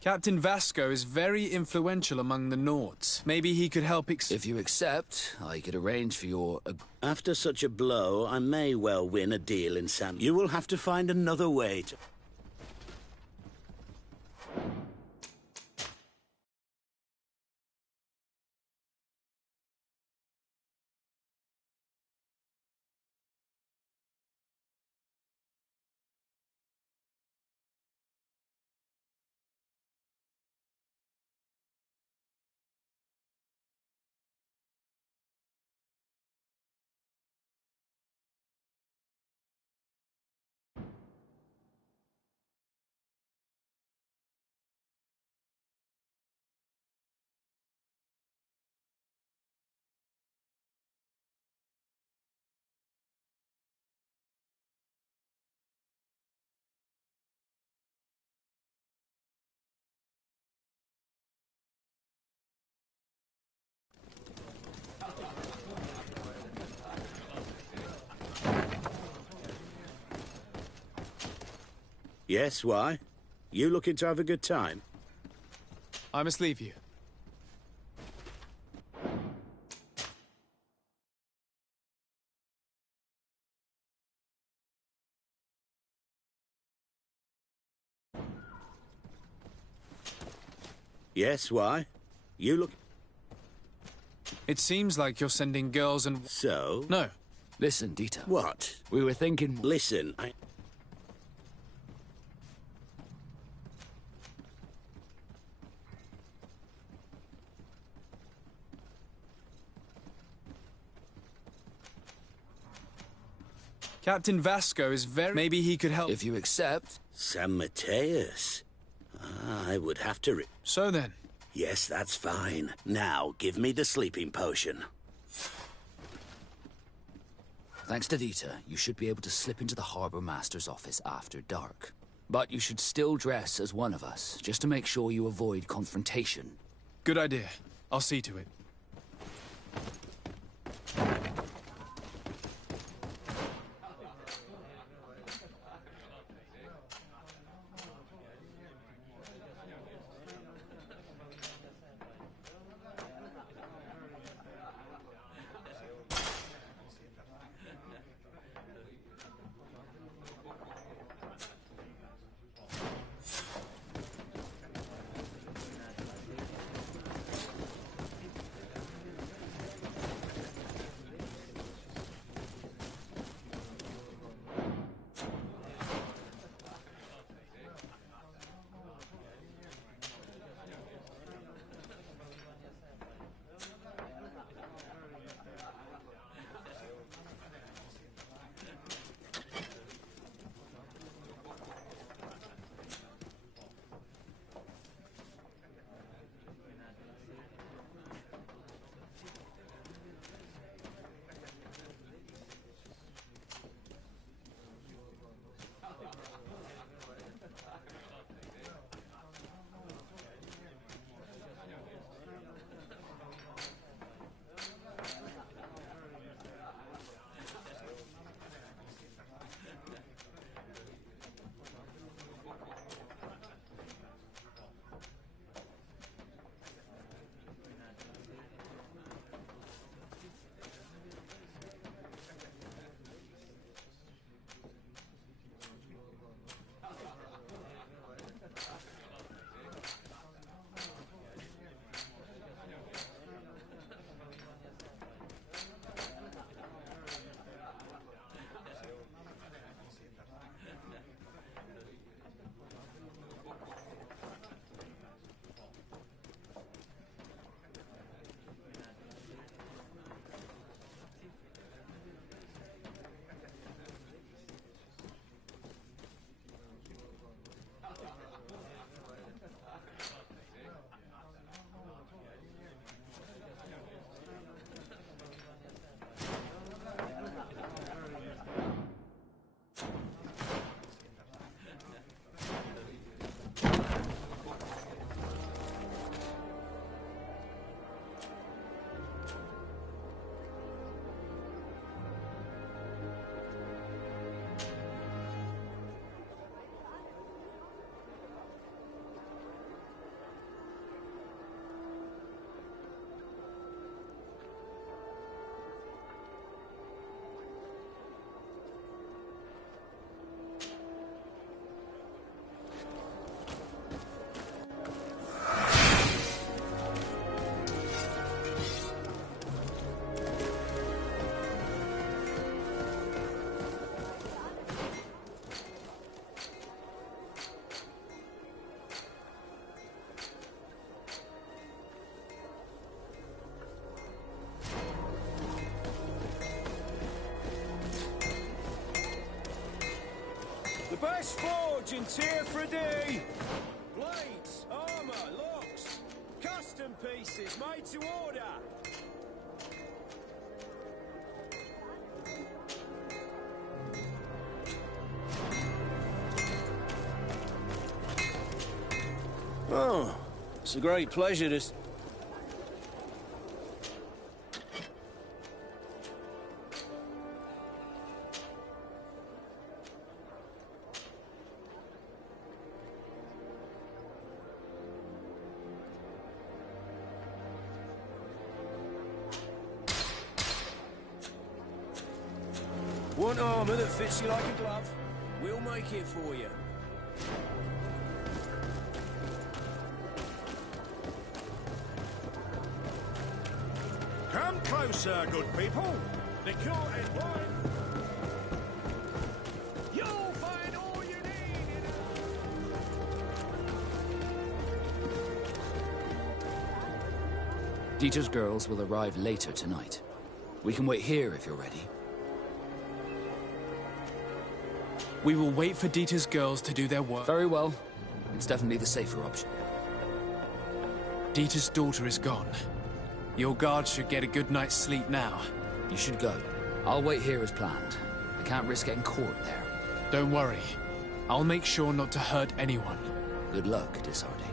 Captain Vasco is very influential among the Nords. Maybe he could help If you accept, I could arrange for your... After such a blow, I may well win a deal in San... You will have to find another way to... Yes, why? You looking to have a good time? I must leave you. Yes, why? You look... It seems like you're sending girls and... So? No. Listen, Dieter. What? We were thinking... Listen, Captain Vasco is very... Maybe he could help... If you accept... San Mateus. I would have to... So then. Yes, that's fine. Now, give me the sleeping potion. Thanks to Dieter, you should be able to slip into the Harbour Master's office after dark. But you should still dress as one of us, just to make sure you avoid confrontation. Good idea. I'll see to it. The best forge in Tier 3D! Blades, armor, locks, custom pieces made to order! Oh, it's a great pleasure to... Want armor that fits you like a glove? We'll make it for you. Come closer, good people. Liqueur and wine. You'll find all you need in Dieter's girls will arrive later tonight. We can wait here if you're ready. We will wait for Dieter's girls to do their work. Very well. It's definitely the safer option. Dieter's daughter is gone. Your guards should get a good night's sleep now. You should go. I'll wait here as planned. I can't risk getting caught there. Don't worry. I'll make sure not to hurt anyone. Good luck, Disardi.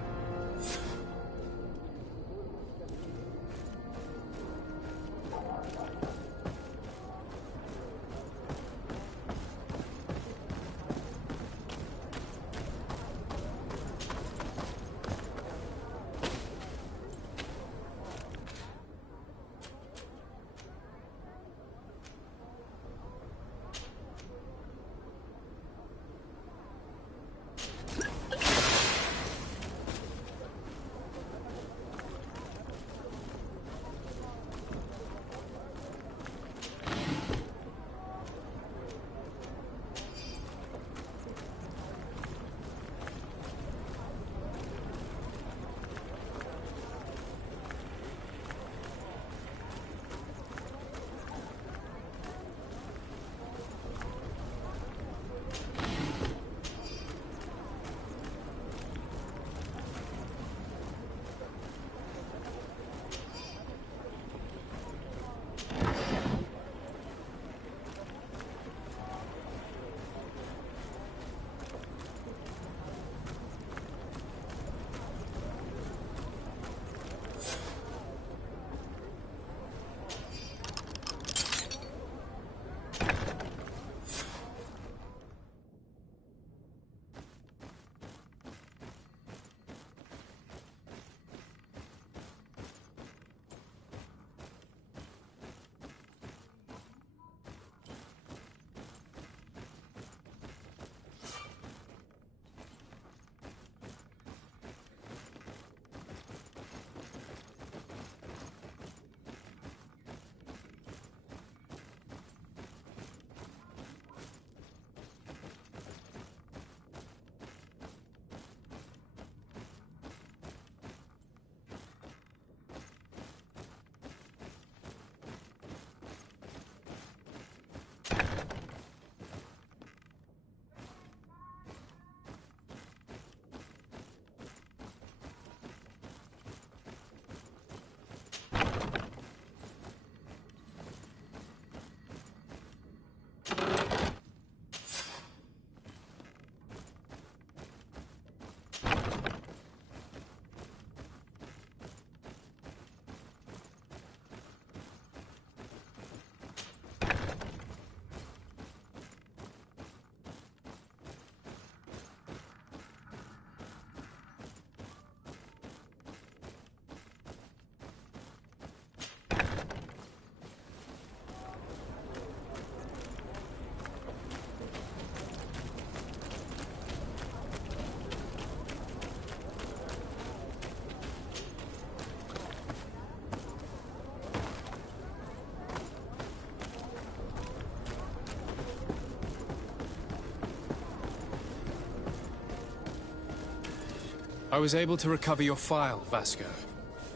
I was able to recover your file, Vasco.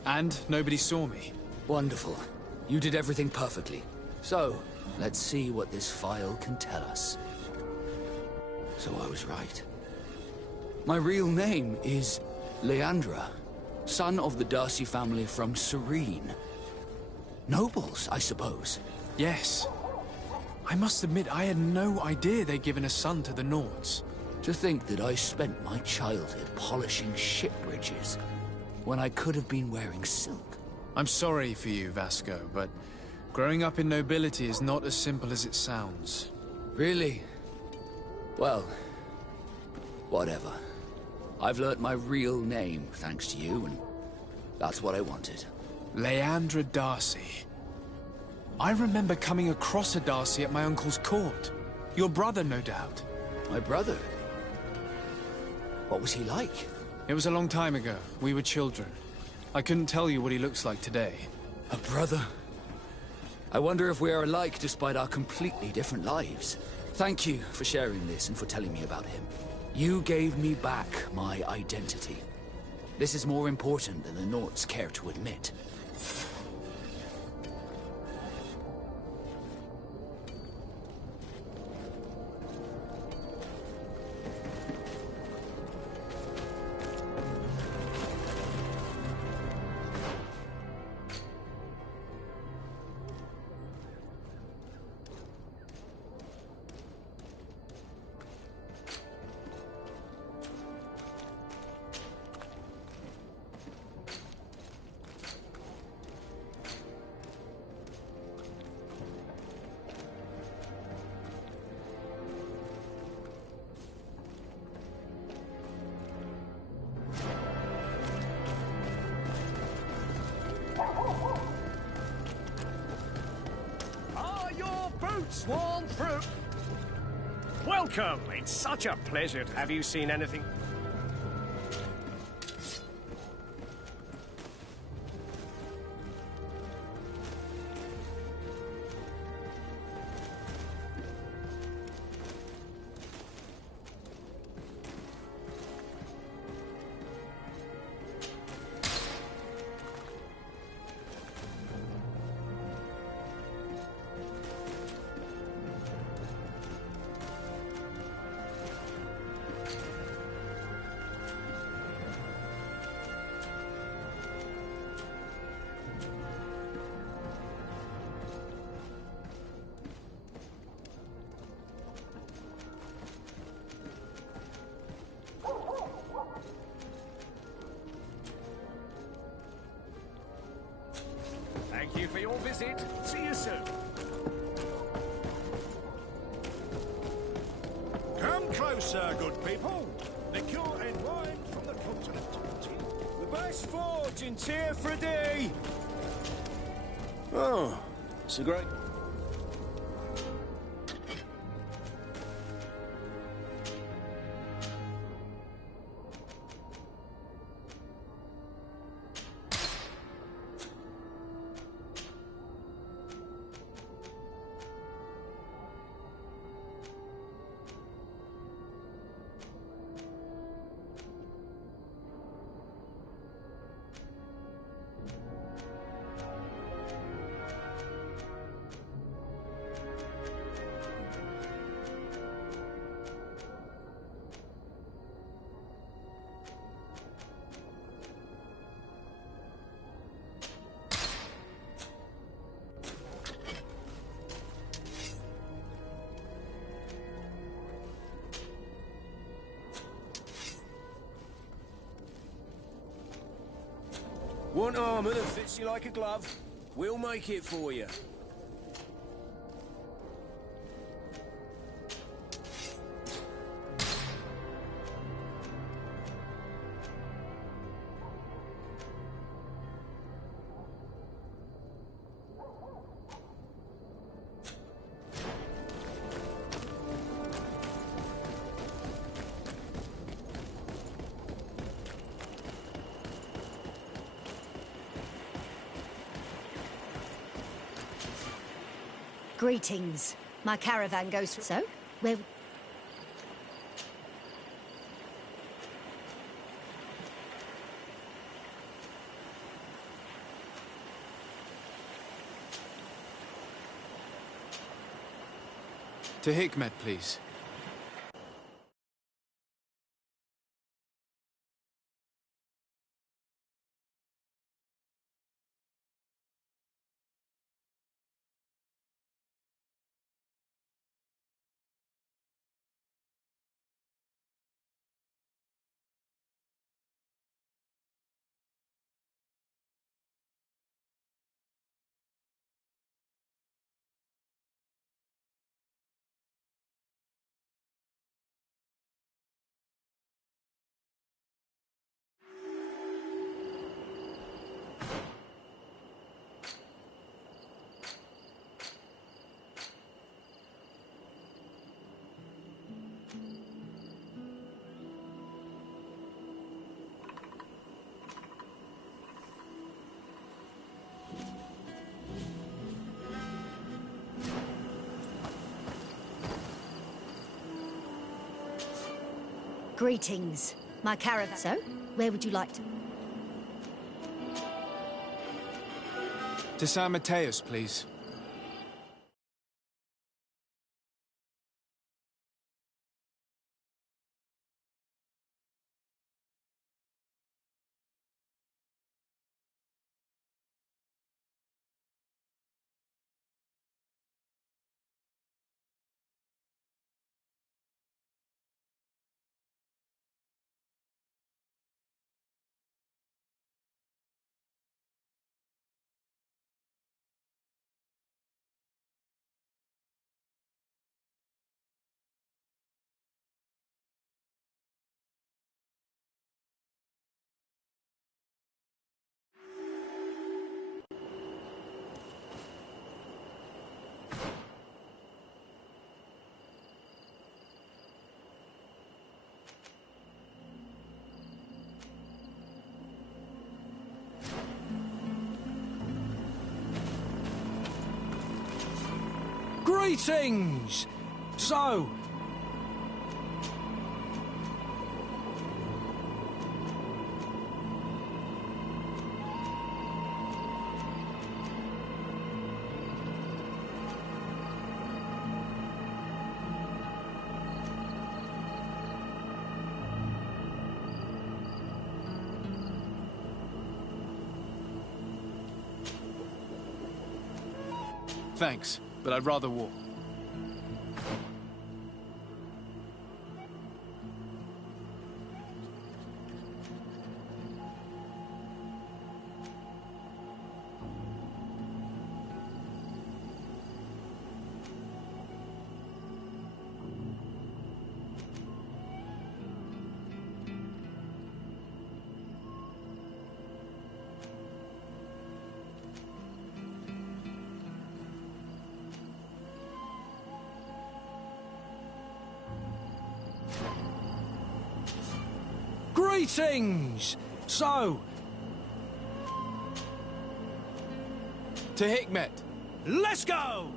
And nobody saw me. Wonderful. You did everything perfectly. So, let's see what this file can tell us. So I was right. My real name is Leandra, son of the Darcy family from Serene. Nobles, I suppose. Yes. I must admit, I had no idea they'd given a son to the Nords. To think that I spent my childhood polishing ship bridges, when I could have been wearing silk. I'm sorry for you, Vasco, but growing up in nobility is not as simple as it sounds. Really? Well, whatever. I've learnt my real name, thanks to you, and that's what I wanted. Leandra Darcy. I remember coming across a Darcy at my uncle's court. Your brother, no doubt. My brother? What was he like? It was a long time ago. We were children. I couldn't tell you what he looks like today. A brother? I wonder if we are alike despite our completely different lives. Thank you for sharing this and for telling me about him. You gave me back my identity. This is more important than the Nords care to admit. Swarm through. Welcome. It's such a pleasure. Have you seen anything? Thank you for your visit. See you soon. Come closer, good people. Liqueur and wine from the continent. The best fortune's here for a day. Oh, it's a great... Want armor that fits you like a glove? We'll make it for you. Greetings. My caravan goes through... So? Where... To Hikmet, please. Greetings. My caravan. So, where would you like to? To San Mateus, please. Greetings! So... Thanks, but I'd rather walk. Greetings! So... To Hikmet! Let's go!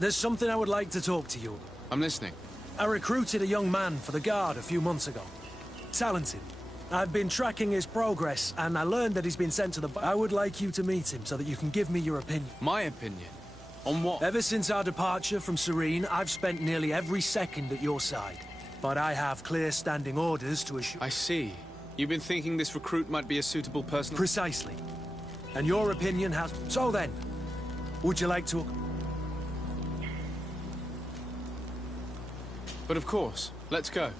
There's something I would like to talk to you about. I'm listening. I recruited a young man for the Guard a few months ago. Talented. I've been tracking his progress, and I learned that he's been sent to the... I would like you to meet him so that you can give me your opinion. My opinion? On what? Ever since our departure from Serene, I've spent nearly every second at your side. But I have clear standing orders to assure... I see. You've been thinking this recruit might be a suitable person? Precisely. And your opinion has... So then, would you like to... But of course. Let's go.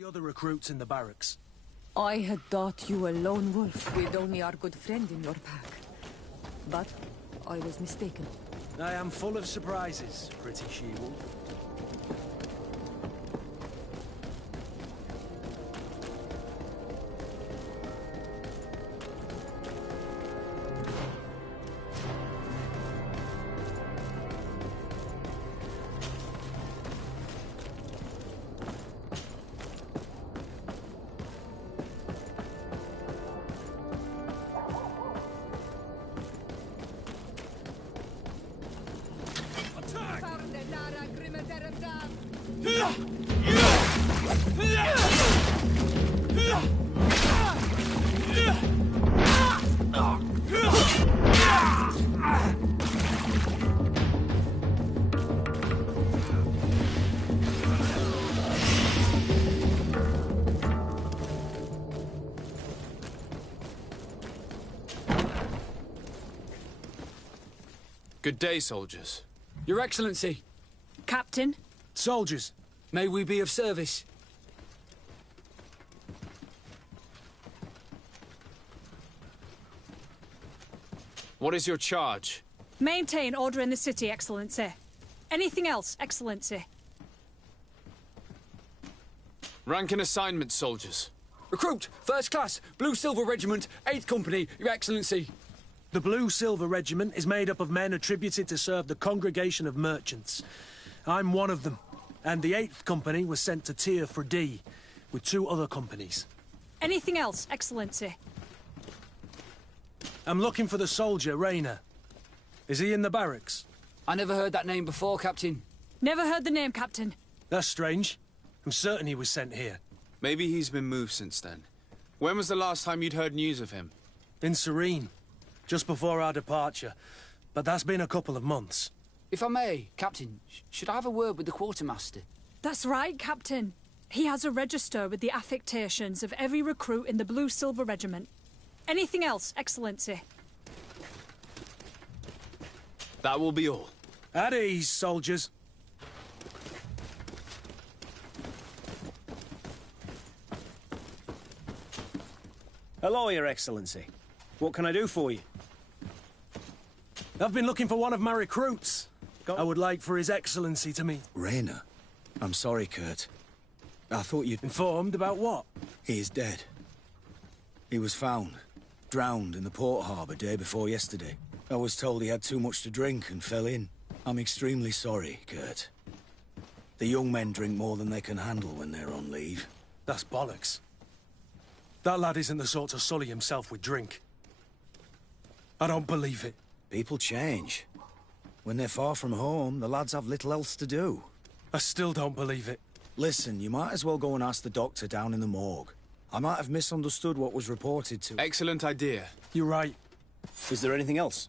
The other recruits in the barracks. I had thought you a lone wolf with only our good friend in your pack. But I was mistaken. I am full of surprises, pretty she-wolf. Good day, soldiers. Your Excellency. Captain. Soldiers. May we be of service? What is your charge? Maintain order in the city, Excellency. Anything else, Excellency? Rank and assignment, soldiers. Recruit, First Class, Blue Silver Regiment, 8th Company, Your Excellency. The Blue Silver Regiment is made up of men attributed to serve the Congregation of Merchants. I'm one of them, and the 8th Company was sent to Tier for D, with 2 other companies. Anything else, Excellency? I'm looking for the soldier, Rayner. Is he in the barracks? I never heard that name before, Captain. Never heard the name, Captain. That's strange. I'm certain he was sent here. Maybe he's been moved since then. When was the last time you'd heard news of him? In Serene. Just before our departure. But that's been a couple of months. If I may, Captain, should I have a word with the quartermaster? That's right, Captain. He has a register with the affectations of every recruit in the Blue Silver Regiment. Anything else, Excellency? That will be all. At ease, soldiers. Hello, Your Excellency. What can I do for you? I've been looking for one of my recruits. I would like for His Excellency to meet. Rayner? I'm sorry, Kurt. I thought you'd... Informed about what? He is dead. He was found, drowned in the port harbour day before yesterday. I was told he had too much to drink and fell in. I'm extremely sorry, Kurt. The young men drink more than they can handle when they're on leave. That's bollocks. That lad isn't the sort to sully himself with drink. I don't believe it. People change. When they're far from home, the lads have little else to do. I still don't believe it. Listen, you might as well go and ask the doctor down in the morgue. I might have misunderstood what was reported to... Excellent idea. You're right. Is there anything else?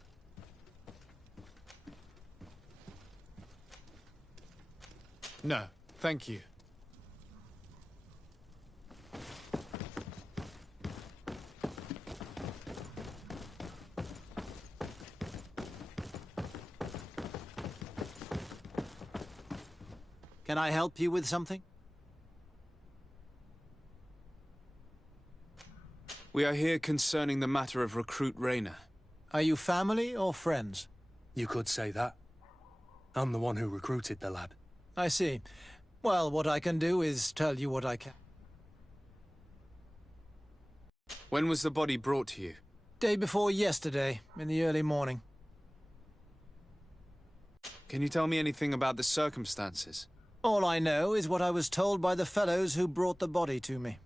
No, thank you. Can I help you with something? We are here concerning the matter of recruit Rayner. Are you family or friends? You could say that. I'm the one who recruited the lad. I see. Well, what I can do is tell you what I can. When was the body brought to you? Day before yesterday, in the early morning. Can you tell me anything about the circumstances? All I know is what I was told by the fellows who brought the body to me.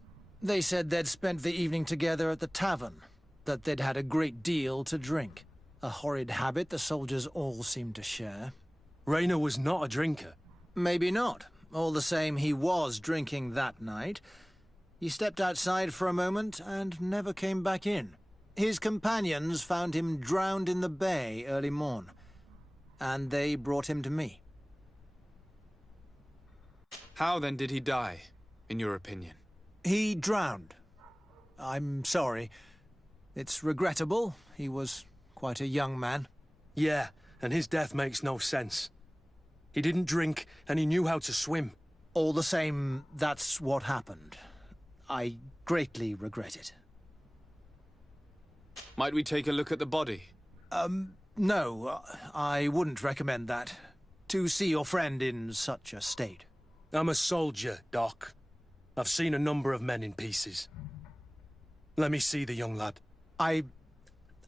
They said they'd spent the evening together at the tavern, that they'd had a great deal to drink. A horrid habit the soldiers all seemed to share. Rayner was not a drinker. Maybe not. All the same, he was drinking that night. He stepped outside for a moment and never came back in. His companions found him drowned in the bay early morn, and they brought him to me. How then did he die, in your opinion? He drowned. I'm sorry. It's regrettable. He was quite a young man. Yeah, and his death makes no sense. He didn't drink, and he knew how to swim. All the same, that's what happened. I greatly regret it. Might we take a look at the body? No, I wouldn't recommend that. To see your friend in such a state. I'm a soldier, Doc. I've seen a number of men in pieces. Let me see the young lad. I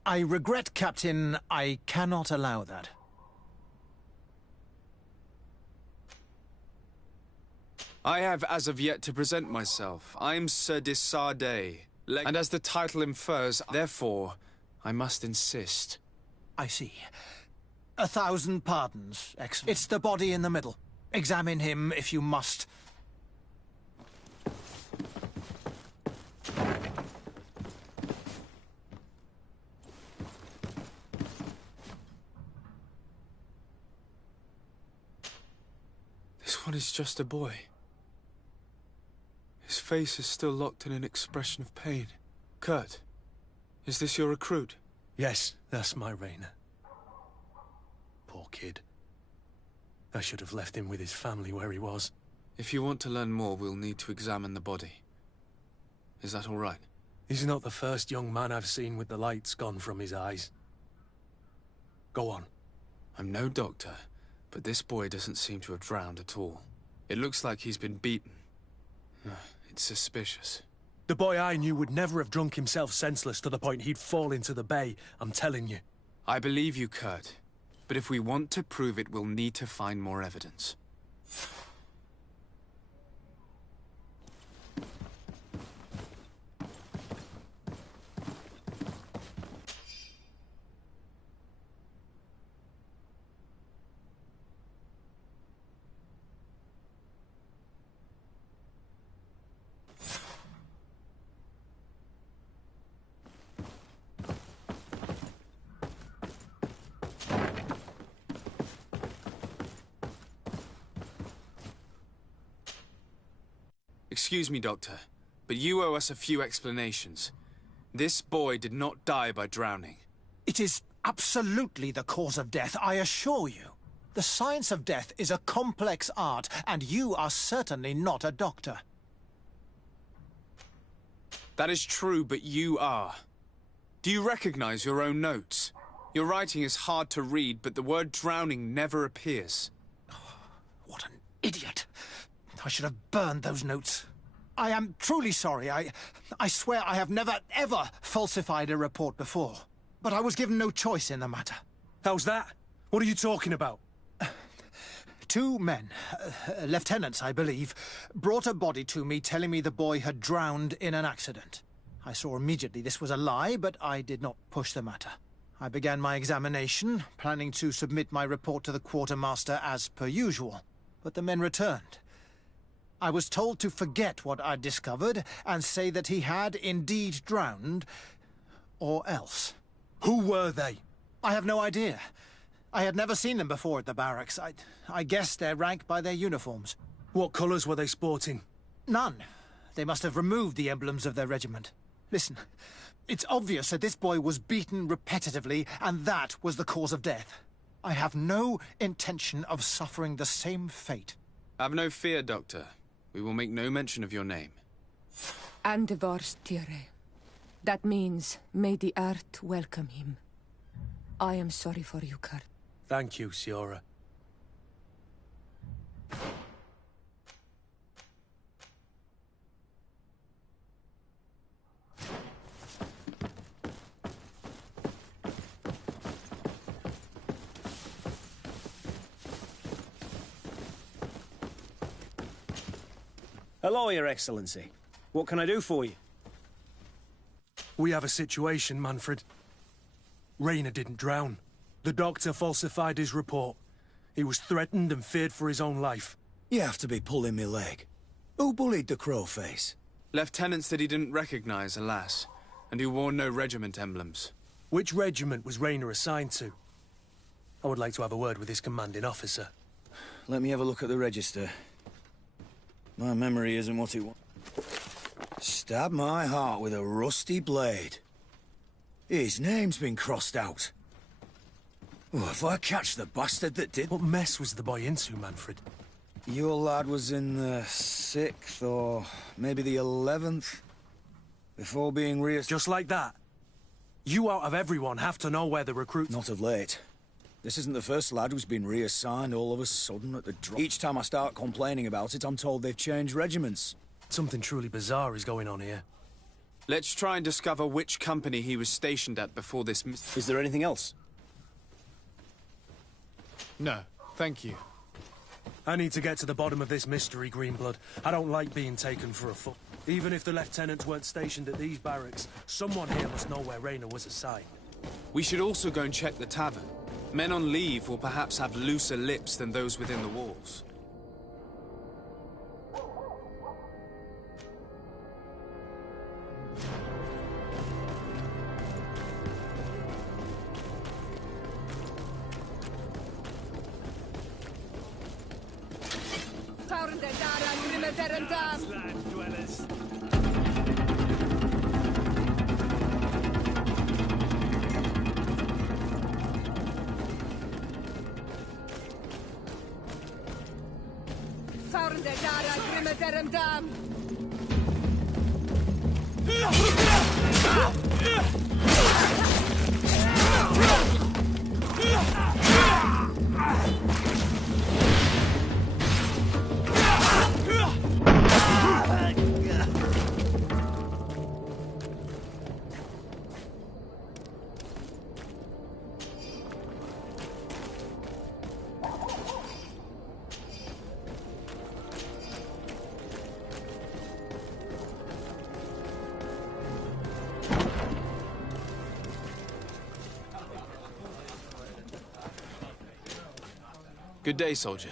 regret, Captain. I cannot allow that. I have as of yet to present myself. I'm Sir Desardet, and as the title infers, therefore, I must insist. I see. 1,000 pardons, Excellent. It's the body in the middle. Examine him if you must. This one is just a boy. His face is still locked in an expression of pain. Kurt, is this your recruit? Yes, that's my Rainer. Poor kid. I should have left him with his family where he was. If you want to learn more, we'll need to examine the body. Is that all right? He's not the first young man I've seen with the lights gone from his eyes. Go on. I'm no doctor, but this boy doesn't seem to have drowned at all. It looks like he's been beaten. It's suspicious. The boy I knew would never have drunk himself senseless to the point he'd fall into the bay, I'm telling you. I believe you, Kurt. But if we want to prove it, we'll need to find more evidence. Excuse me, Doctor, but you owe us a few explanations. This boy did not die by drowning. It is absolutely the cause of death, I assure you. The science of death is a complex art, and you are certainly not a doctor. That is true, but you are. Do you recognize your own notes? Your writing is hard to read, but the word drowning never appears. What an idiot. I should have burned those notes. I am truly sorry. I swear I have never, ever falsified a report before. But I was given no choice in the matter. How's that? What are you talking about? 2 men, lieutenants, I believe, brought a body to me telling me the boy had drowned in an accident. I saw immediately this was a lie, but I did not push the matter. I began my examination, planning to submit my report to the quartermaster as per usual. But the men returned. I was told to forget what I'd discovered and say that he had indeed drowned, or else. Who were they? I have no idea. I had never seen them before at the barracks. I guessed their rank by their uniforms. What colours were they sporting? None. They must have removed the emblems of their regiment. Listen, it's obvious that this boy was beaten repetitively, and that was the cause of death. I have no intention of suffering the same fate. Have no fear, Doctor. We will make no mention of your name. Andevars Tire. That means, may the earth welcome him. I am sorry for you, Kurt. Thank you, Siora. Hello, Your Excellency. What can I do for you? We have a situation, Manfred. Rainer didn't drown. The doctor falsified his report. He was threatened and feared for his own life. You have to be pulling me leg. Who bullied the crowface? Lieutenants that he didn't recognize, alas, and who wore no regiment emblems. Which regiment was Rainer assigned to? I would like to have a word with his commanding officer. Let me have a look at the register. My memory isn't what it was. Stab my heart with a rusty blade. His name's been crossed out. Oh, if I catch the bastard that did... What mess was the boy into, Manfred? Your lad was in the 6th or maybe the 11th before being Just like that? You out of everyone have to know where the recruit... Not of late. This isn't the first lad who's been reassigned all of a sudden at the drop. Each time I start complaining about it, I'm told they've changed regiments. Something truly bizarre is going on here. Let's try and discover which company he was stationed at before this... Is there anything else? No, thank you. I need to get to the bottom of this mystery, Greenblood. I don't like being taken for a fool. Even if the lieutenants weren't stationed at these barracks, someone here must know where Raynor was assigned. We should also go and check the tavern. Men on leave will perhaps have looser lips than those within the walls. Land dwellers. Good day, soldier.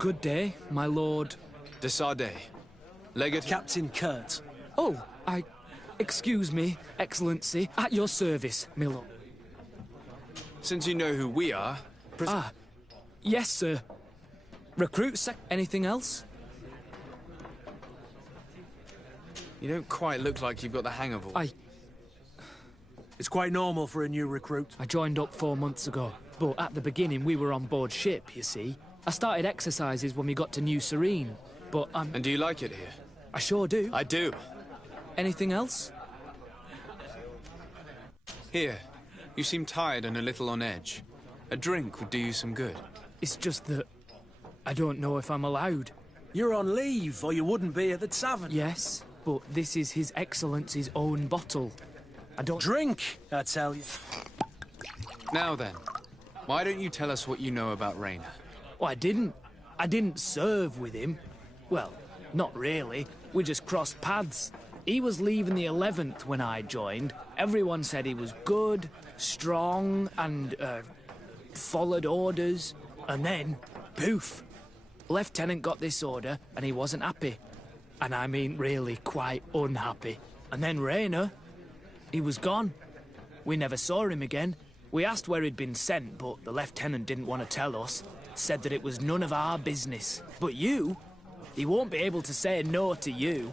Good day, my lord. De Sardet. Legate... Captain Kurt. Oh, excuse me, Excellency. At your service, my lord. Since you know who we are... Yes, sir. Recruit anything else? You don't quite look like you've got the hang of all... It's quite normal for a new recruit. I joined up 4 months ago, but at the beginning we were on board ship, you see. I started exercises when we got to New Serene, but And do you like it here? I sure do. I do. Anything else? Here. You seem tired and a little on edge. A drink would do you some good. It's just that... I don't know if I'm allowed. You're on leave, or you wouldn't be at the tavern. Yes, but this is His Excellency's own bottle. I don't... Drink, I tell you. Now then, why don't you tell us what you know about Raynor? Oh, I didn't serve with him. Well, not really. We just crossed paths. He was leaving the 11th when I joined. Everyone said he was good, strong, and, followed orders. And then, poof. Lieutenant got this order, and he wasn't happy. And I mean really quite unhappy. And then Raynor, he was gone. We never saw him again. We asked where he'd been sent, but the lieutenant didn't want to tell us. Said that it was none of our business. But you, he won't be able to say no to you.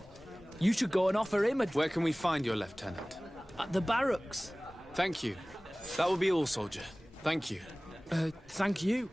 You should go and offer him a... Where can we find your lieutenant? At the barracks. Thank you. That will be all, soldier. Thank you. Thank you.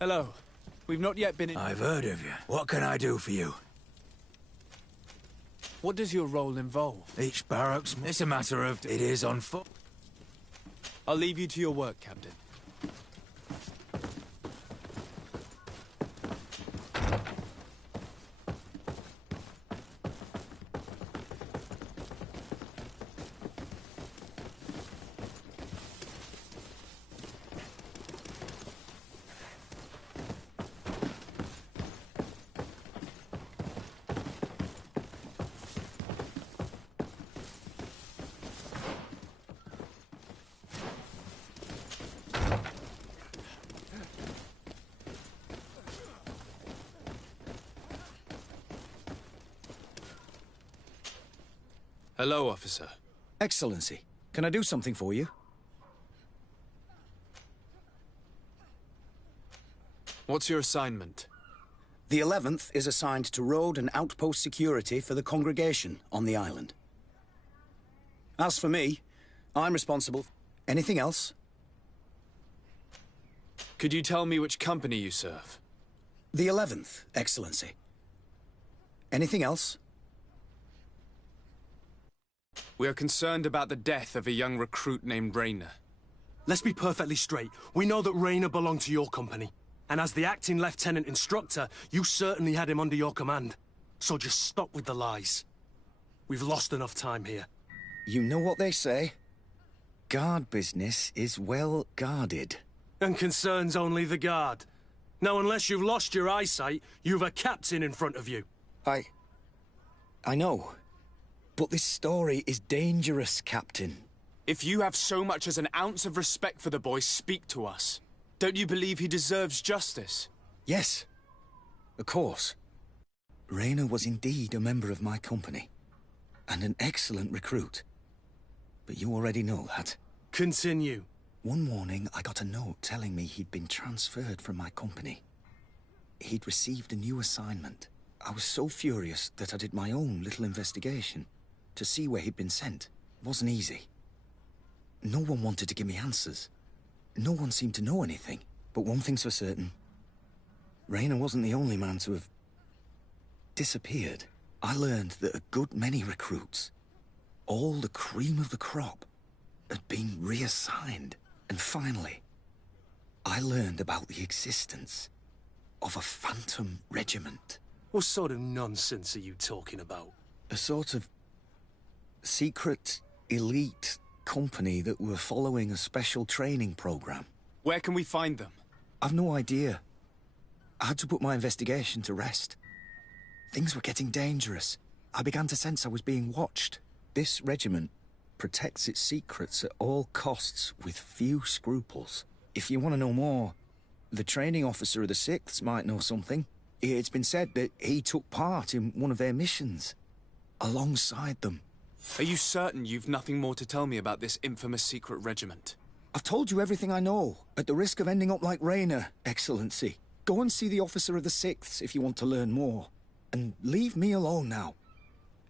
Hello. We've not yet been in... I've heard of you. What can I do for you? What does your role involve? Each barracks... It's a matter of... It is on foot. I'll leave you to your work, Captain. Hello, officer. Excellency, can I do something for you? What's your assignment? The 11th is assigned to road and outpost security for the congregation on the island. As for me, I'm responsible. Anything else? Could you tell me which company you serve? The 11th, Excellency. Anything else? We are concerned about the death of a young recruit named Rayner. Let's be perfectly straight. We know that Rayner belonged to your company. And as the acting lieutenant instructor, you certainly had him under your command. So just stop with the lies. We've lost enough time here. You know what they say? Guard business is well guarded. And concerns only the guard. Now, unless you've lost your eyesight, you've a captain in front of you. I know. But this story is dangerous, Captain. If you have so much as an ounce of respect for the boy, speak to us. Don't you believe he deserves justice? Yes, of course. Rayner was indeed a member of my company, and an excellent recruit. But you already know that. Continue. One morning, I got a note telling me he'd been transferred from my company. He'd received a new assignment. I was so furious that I did my own little investigation to see where he'd been sent. It wasn't easy. No one wanted to give me answers. No one seemed to know anything. But one thing's for certain. Rayner wasn't the only man to have disappeared. I learned that a good many recruits, all the cream of the crop, had been reassigned. And finally, I learned about the existence of a phantom regiment. What sort of nonsense are you talking about? A sort of secret, elite company that were following a special training program. Where can we find them? I've no idea. I had to put my investigation to rest. Things were getting dangerous. I began to sense I was being watched. This regiment protects its secrets at all costs with few scruples. If you want to know more, the training officer of the 6th might know something. It's been said that he took part in one of their missions, alongside them. Are you certain you've nothing more to tell me about this infamous secret regiment? I've told you everything I know, at the risk of ending up like Rayner, Excellency. Go and see the officer of the 6th if you want to learn more. And leave me alone now.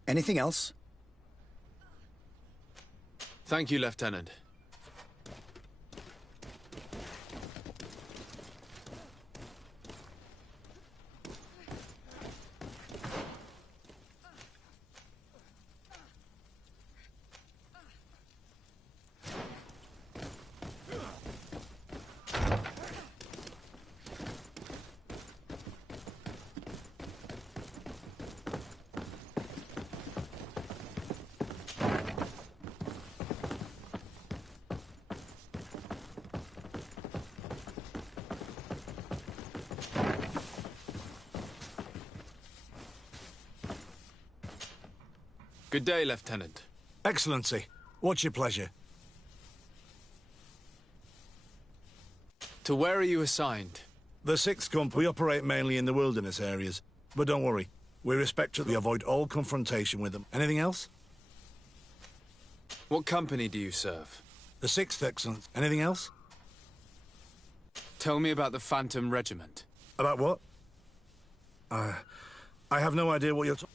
Anything else? Thank you, Lieutenant. Good day, Lieutenant. Excellency, what's your pleasure? To where are you assigned? The 6th Company. We operate mainly in the wilderness areas. But don't worry, we respectfully avoid all confrontation with them. Anything else? What company do you serve? The 6th, Excellence. Anything else? Tell me about the Phantom Regiment. About what? I have no idea what you're talking...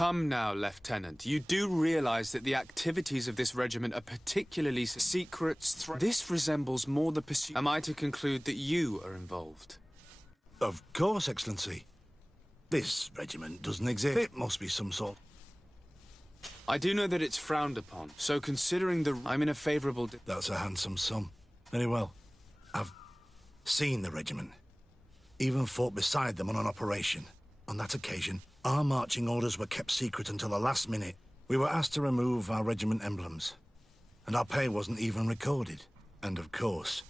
Come now, Lieutenant. You do realize that the activities of this regiment are particularly secrets. This resembles more the pursuit. Am I to conclude that you are involved? Of course, Excellency. This regiment doesn't exist. It must be some sort. I do know that it's frowned upon, so considering I'm in a favorable... That's a handsome sum. Very well. I've seen the regiment. Even fought beside them on an operation. On that occasion, our marching orders were kept secret until the last minute. We were asked to remove our regiment emblems, and our pay wasn't even recorded. And of course,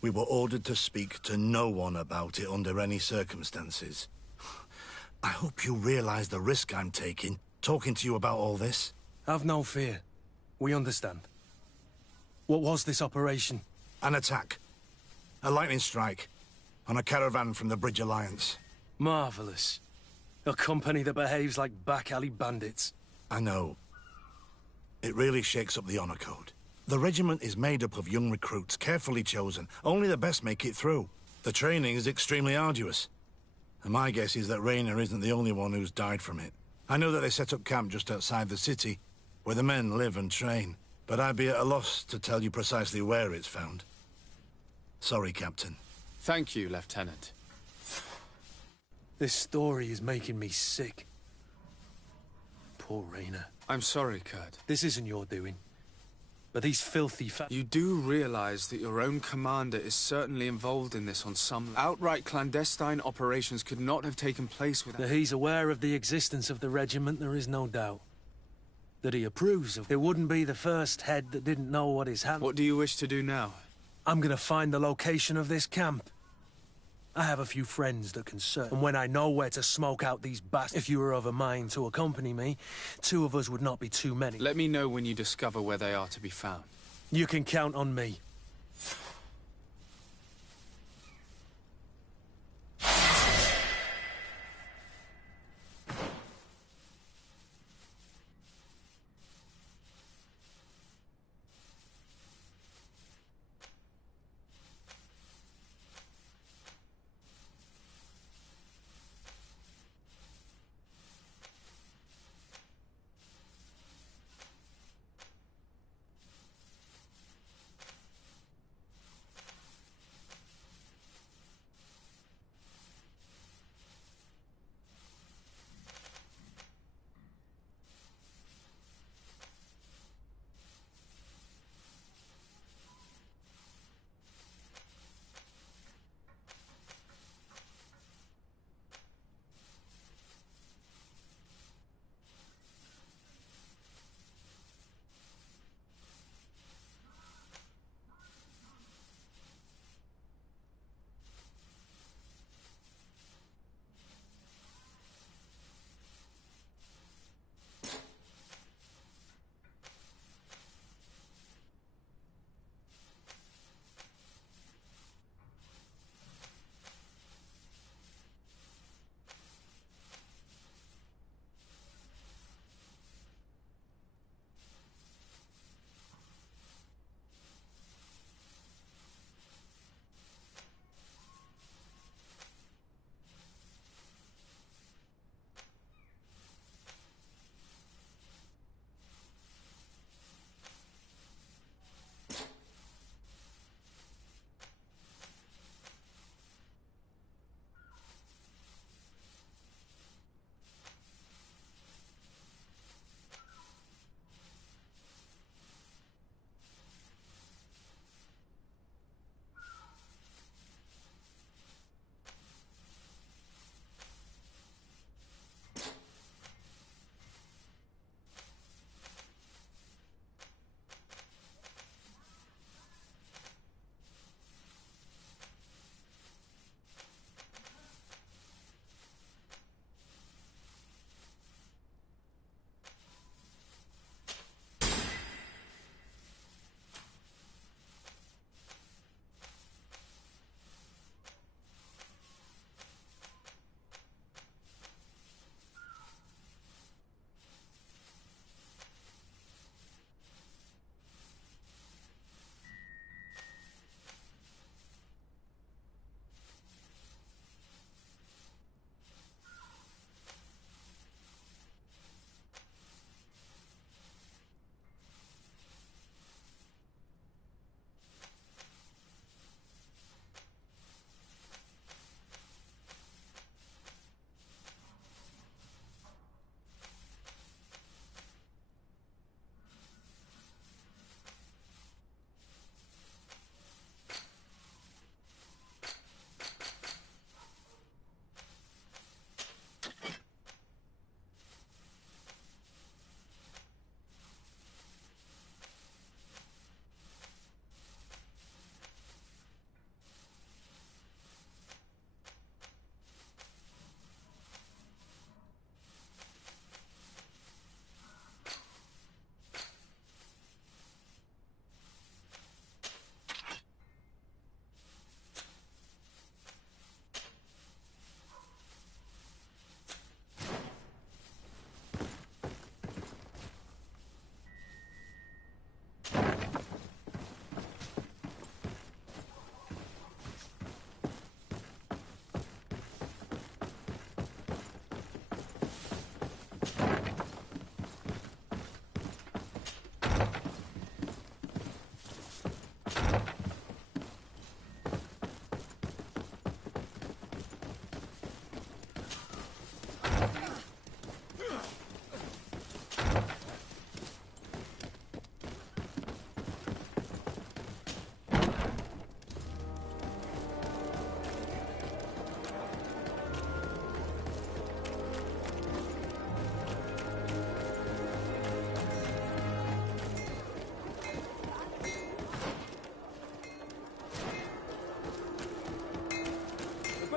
we were ordered to speak to no one about it under any circumstances. I hope you realize the risk I'm taking, talking to you about all this. Have no fear. We understand. What was this operation? An attack. A lightning strike. On a caravan from the Bridge Alliance. Marvelous. A company that behaves like back-alley bandits. I know. It really shakes up the honor code. The regiment is made up of young recruits, carefully chosen. Only the best make it through. The training is extremely arduous. And my guess is that Raynor isn't the only one who's died from it. I know that they set up camp just outside the city, where the men live and train. But I'd be at a loss to tell you precisely where it's found. Sorry, Captain. Thank you, Lieutenant. This story is making me sick. Poor Raynor. I'm sorry, Kurt. This isn't your doing. But these filthy You do realize that your own commander is certainly involved in this on some... Outright clandestine operations could not have taken place without... That he's aware of the existence of the regiment, there is no doubt. That he approves of... It wouldn't be the first head that didn't know what is happening. What do you wish to do now? I'm gonna find the location of this camp. I have a few friends that can search, and when I know where to smoke out these bastards, if you were of a mind to accompany me, 2 of us would not be too many. Let me know when you discover where they are to be found. You can count on me.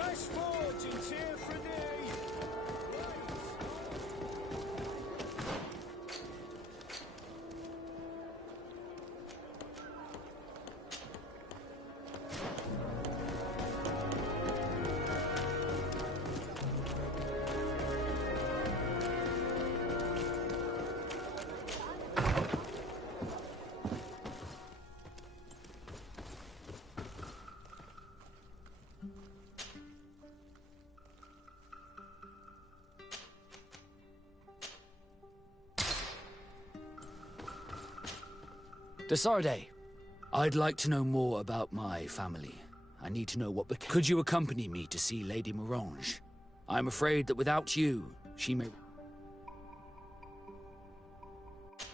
Nice forge in Tyr for Desarde, I'd like to know more about my family. I need to know what became. Could you accompany me to see Lady Morange? I'm afraid that without you, she may...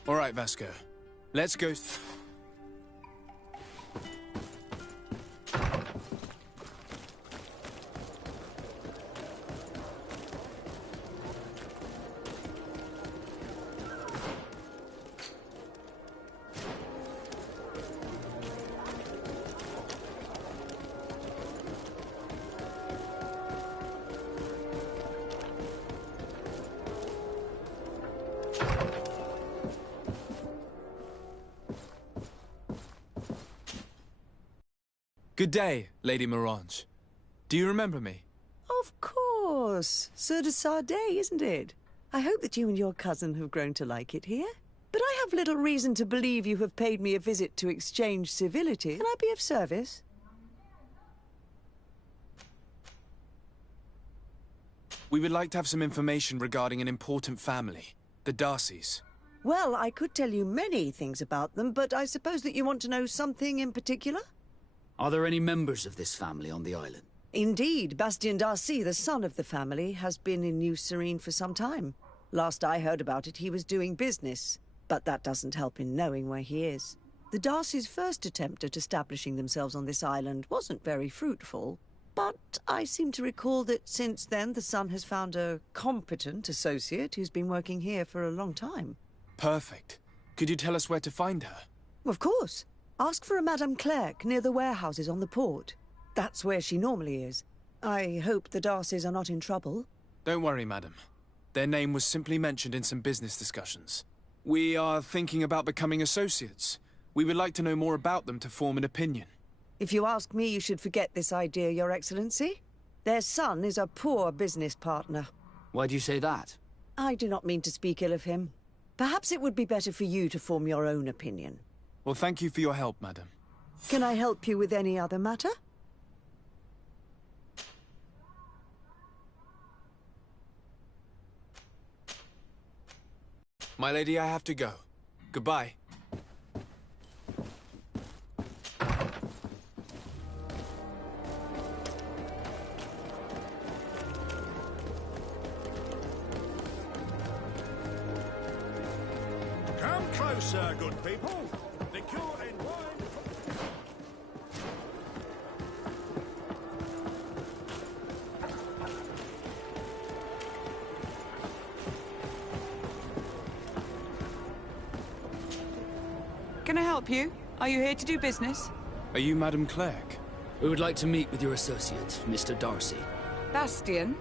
All right, Vasco. Let's go... Good day, Lady Morange. Do you remember me? Of course. Sir de Sardet, isn't it? I hope that you and your cousin have grown to like it here. But I have little reason to believe you have paid me a visit to exchange civility. Can I be of service? We would like to have some information regarding an important family, the Darcys. Well, I could tell you many things about them, but I suppose that you want to know something in particular? Are there any members of this family on the island? Indeed, Bastien Darcy, the son of the family, has been in New Serene for some time. Last I heard about it, he was doing business. But that doesn't help in knowing where he is. The Darcys' first attempt at establishing themselves on this island wasn't very fruitful. But I seem to recall that since then the son has found a competent associate who's been working here for a long time. Perfect. Could you tell us where to find her? Of course. Ask for a Madame Clerc near the warehouses on the port. That's where she normally is. I hope the Darcys are not in trouble. Don't worry, madam. Their name was simply mentioned in some business discussions. We are thinking about becoming associates. We would like to know more about them to form an opinion. If you ask me, you should forget this idea, Your Excellency. Their son is a poor business partner. Why do you say that? I do not mean to speak ill of him. Perhaps it would be better for you to form your own opinion. Well, thank you for your help, madam. Can I help you with any other matter? My lady, I have to go. Goodbye. Come closer, good people. Liqueur and wine. Can I help you? Are you here to do business? Are you Madame Clerc? We would like to meet with your associate, Mr. Darcy. Bastien?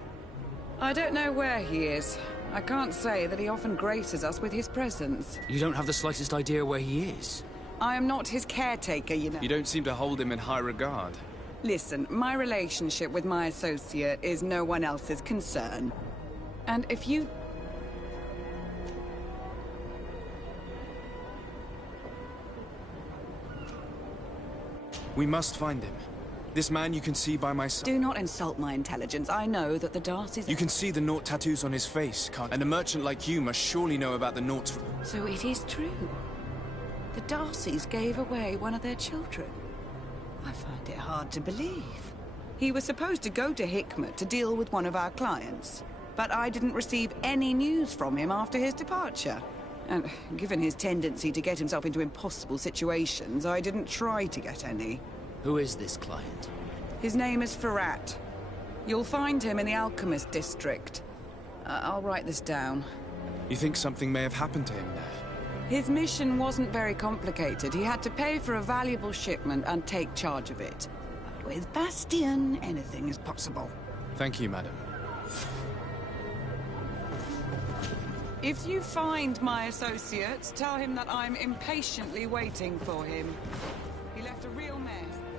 I don't know where he is. I can't say that he often graces us with his presence. You don't have the slightest idea where he is? I am not his caretaker, you know. You don't seem to hold him in high regard. Listen, my relationship with my associate is no one else's concern. And if you... We must find him. This man you can see by my side. Do not insult my intelligence. I know that the Darcys... You can see the Naught tattoos on his face, can't you? And a merchant like you must surely know about the Naughts... So it is true. The Darcys gave away one of their children. I find it hard to believe. He was supposed to go to Hikmet to deal with one of our clients, but I didn't receive any news from him after his departure. And given his tendency to get himself into impossible situations, I didn't try to get any. Who is this client? His name is Ferrat. You'll find him in the Alchemist District. I'll write this down. You think something may have happened to him there? His mission wasn't very complicated. He had to pay for a valuable shipment and take charge of it. With Bastion, anything is possible. Thank you, madam. If you find my associate, tell him that I'm impatiently waiting for him. He left a real mess.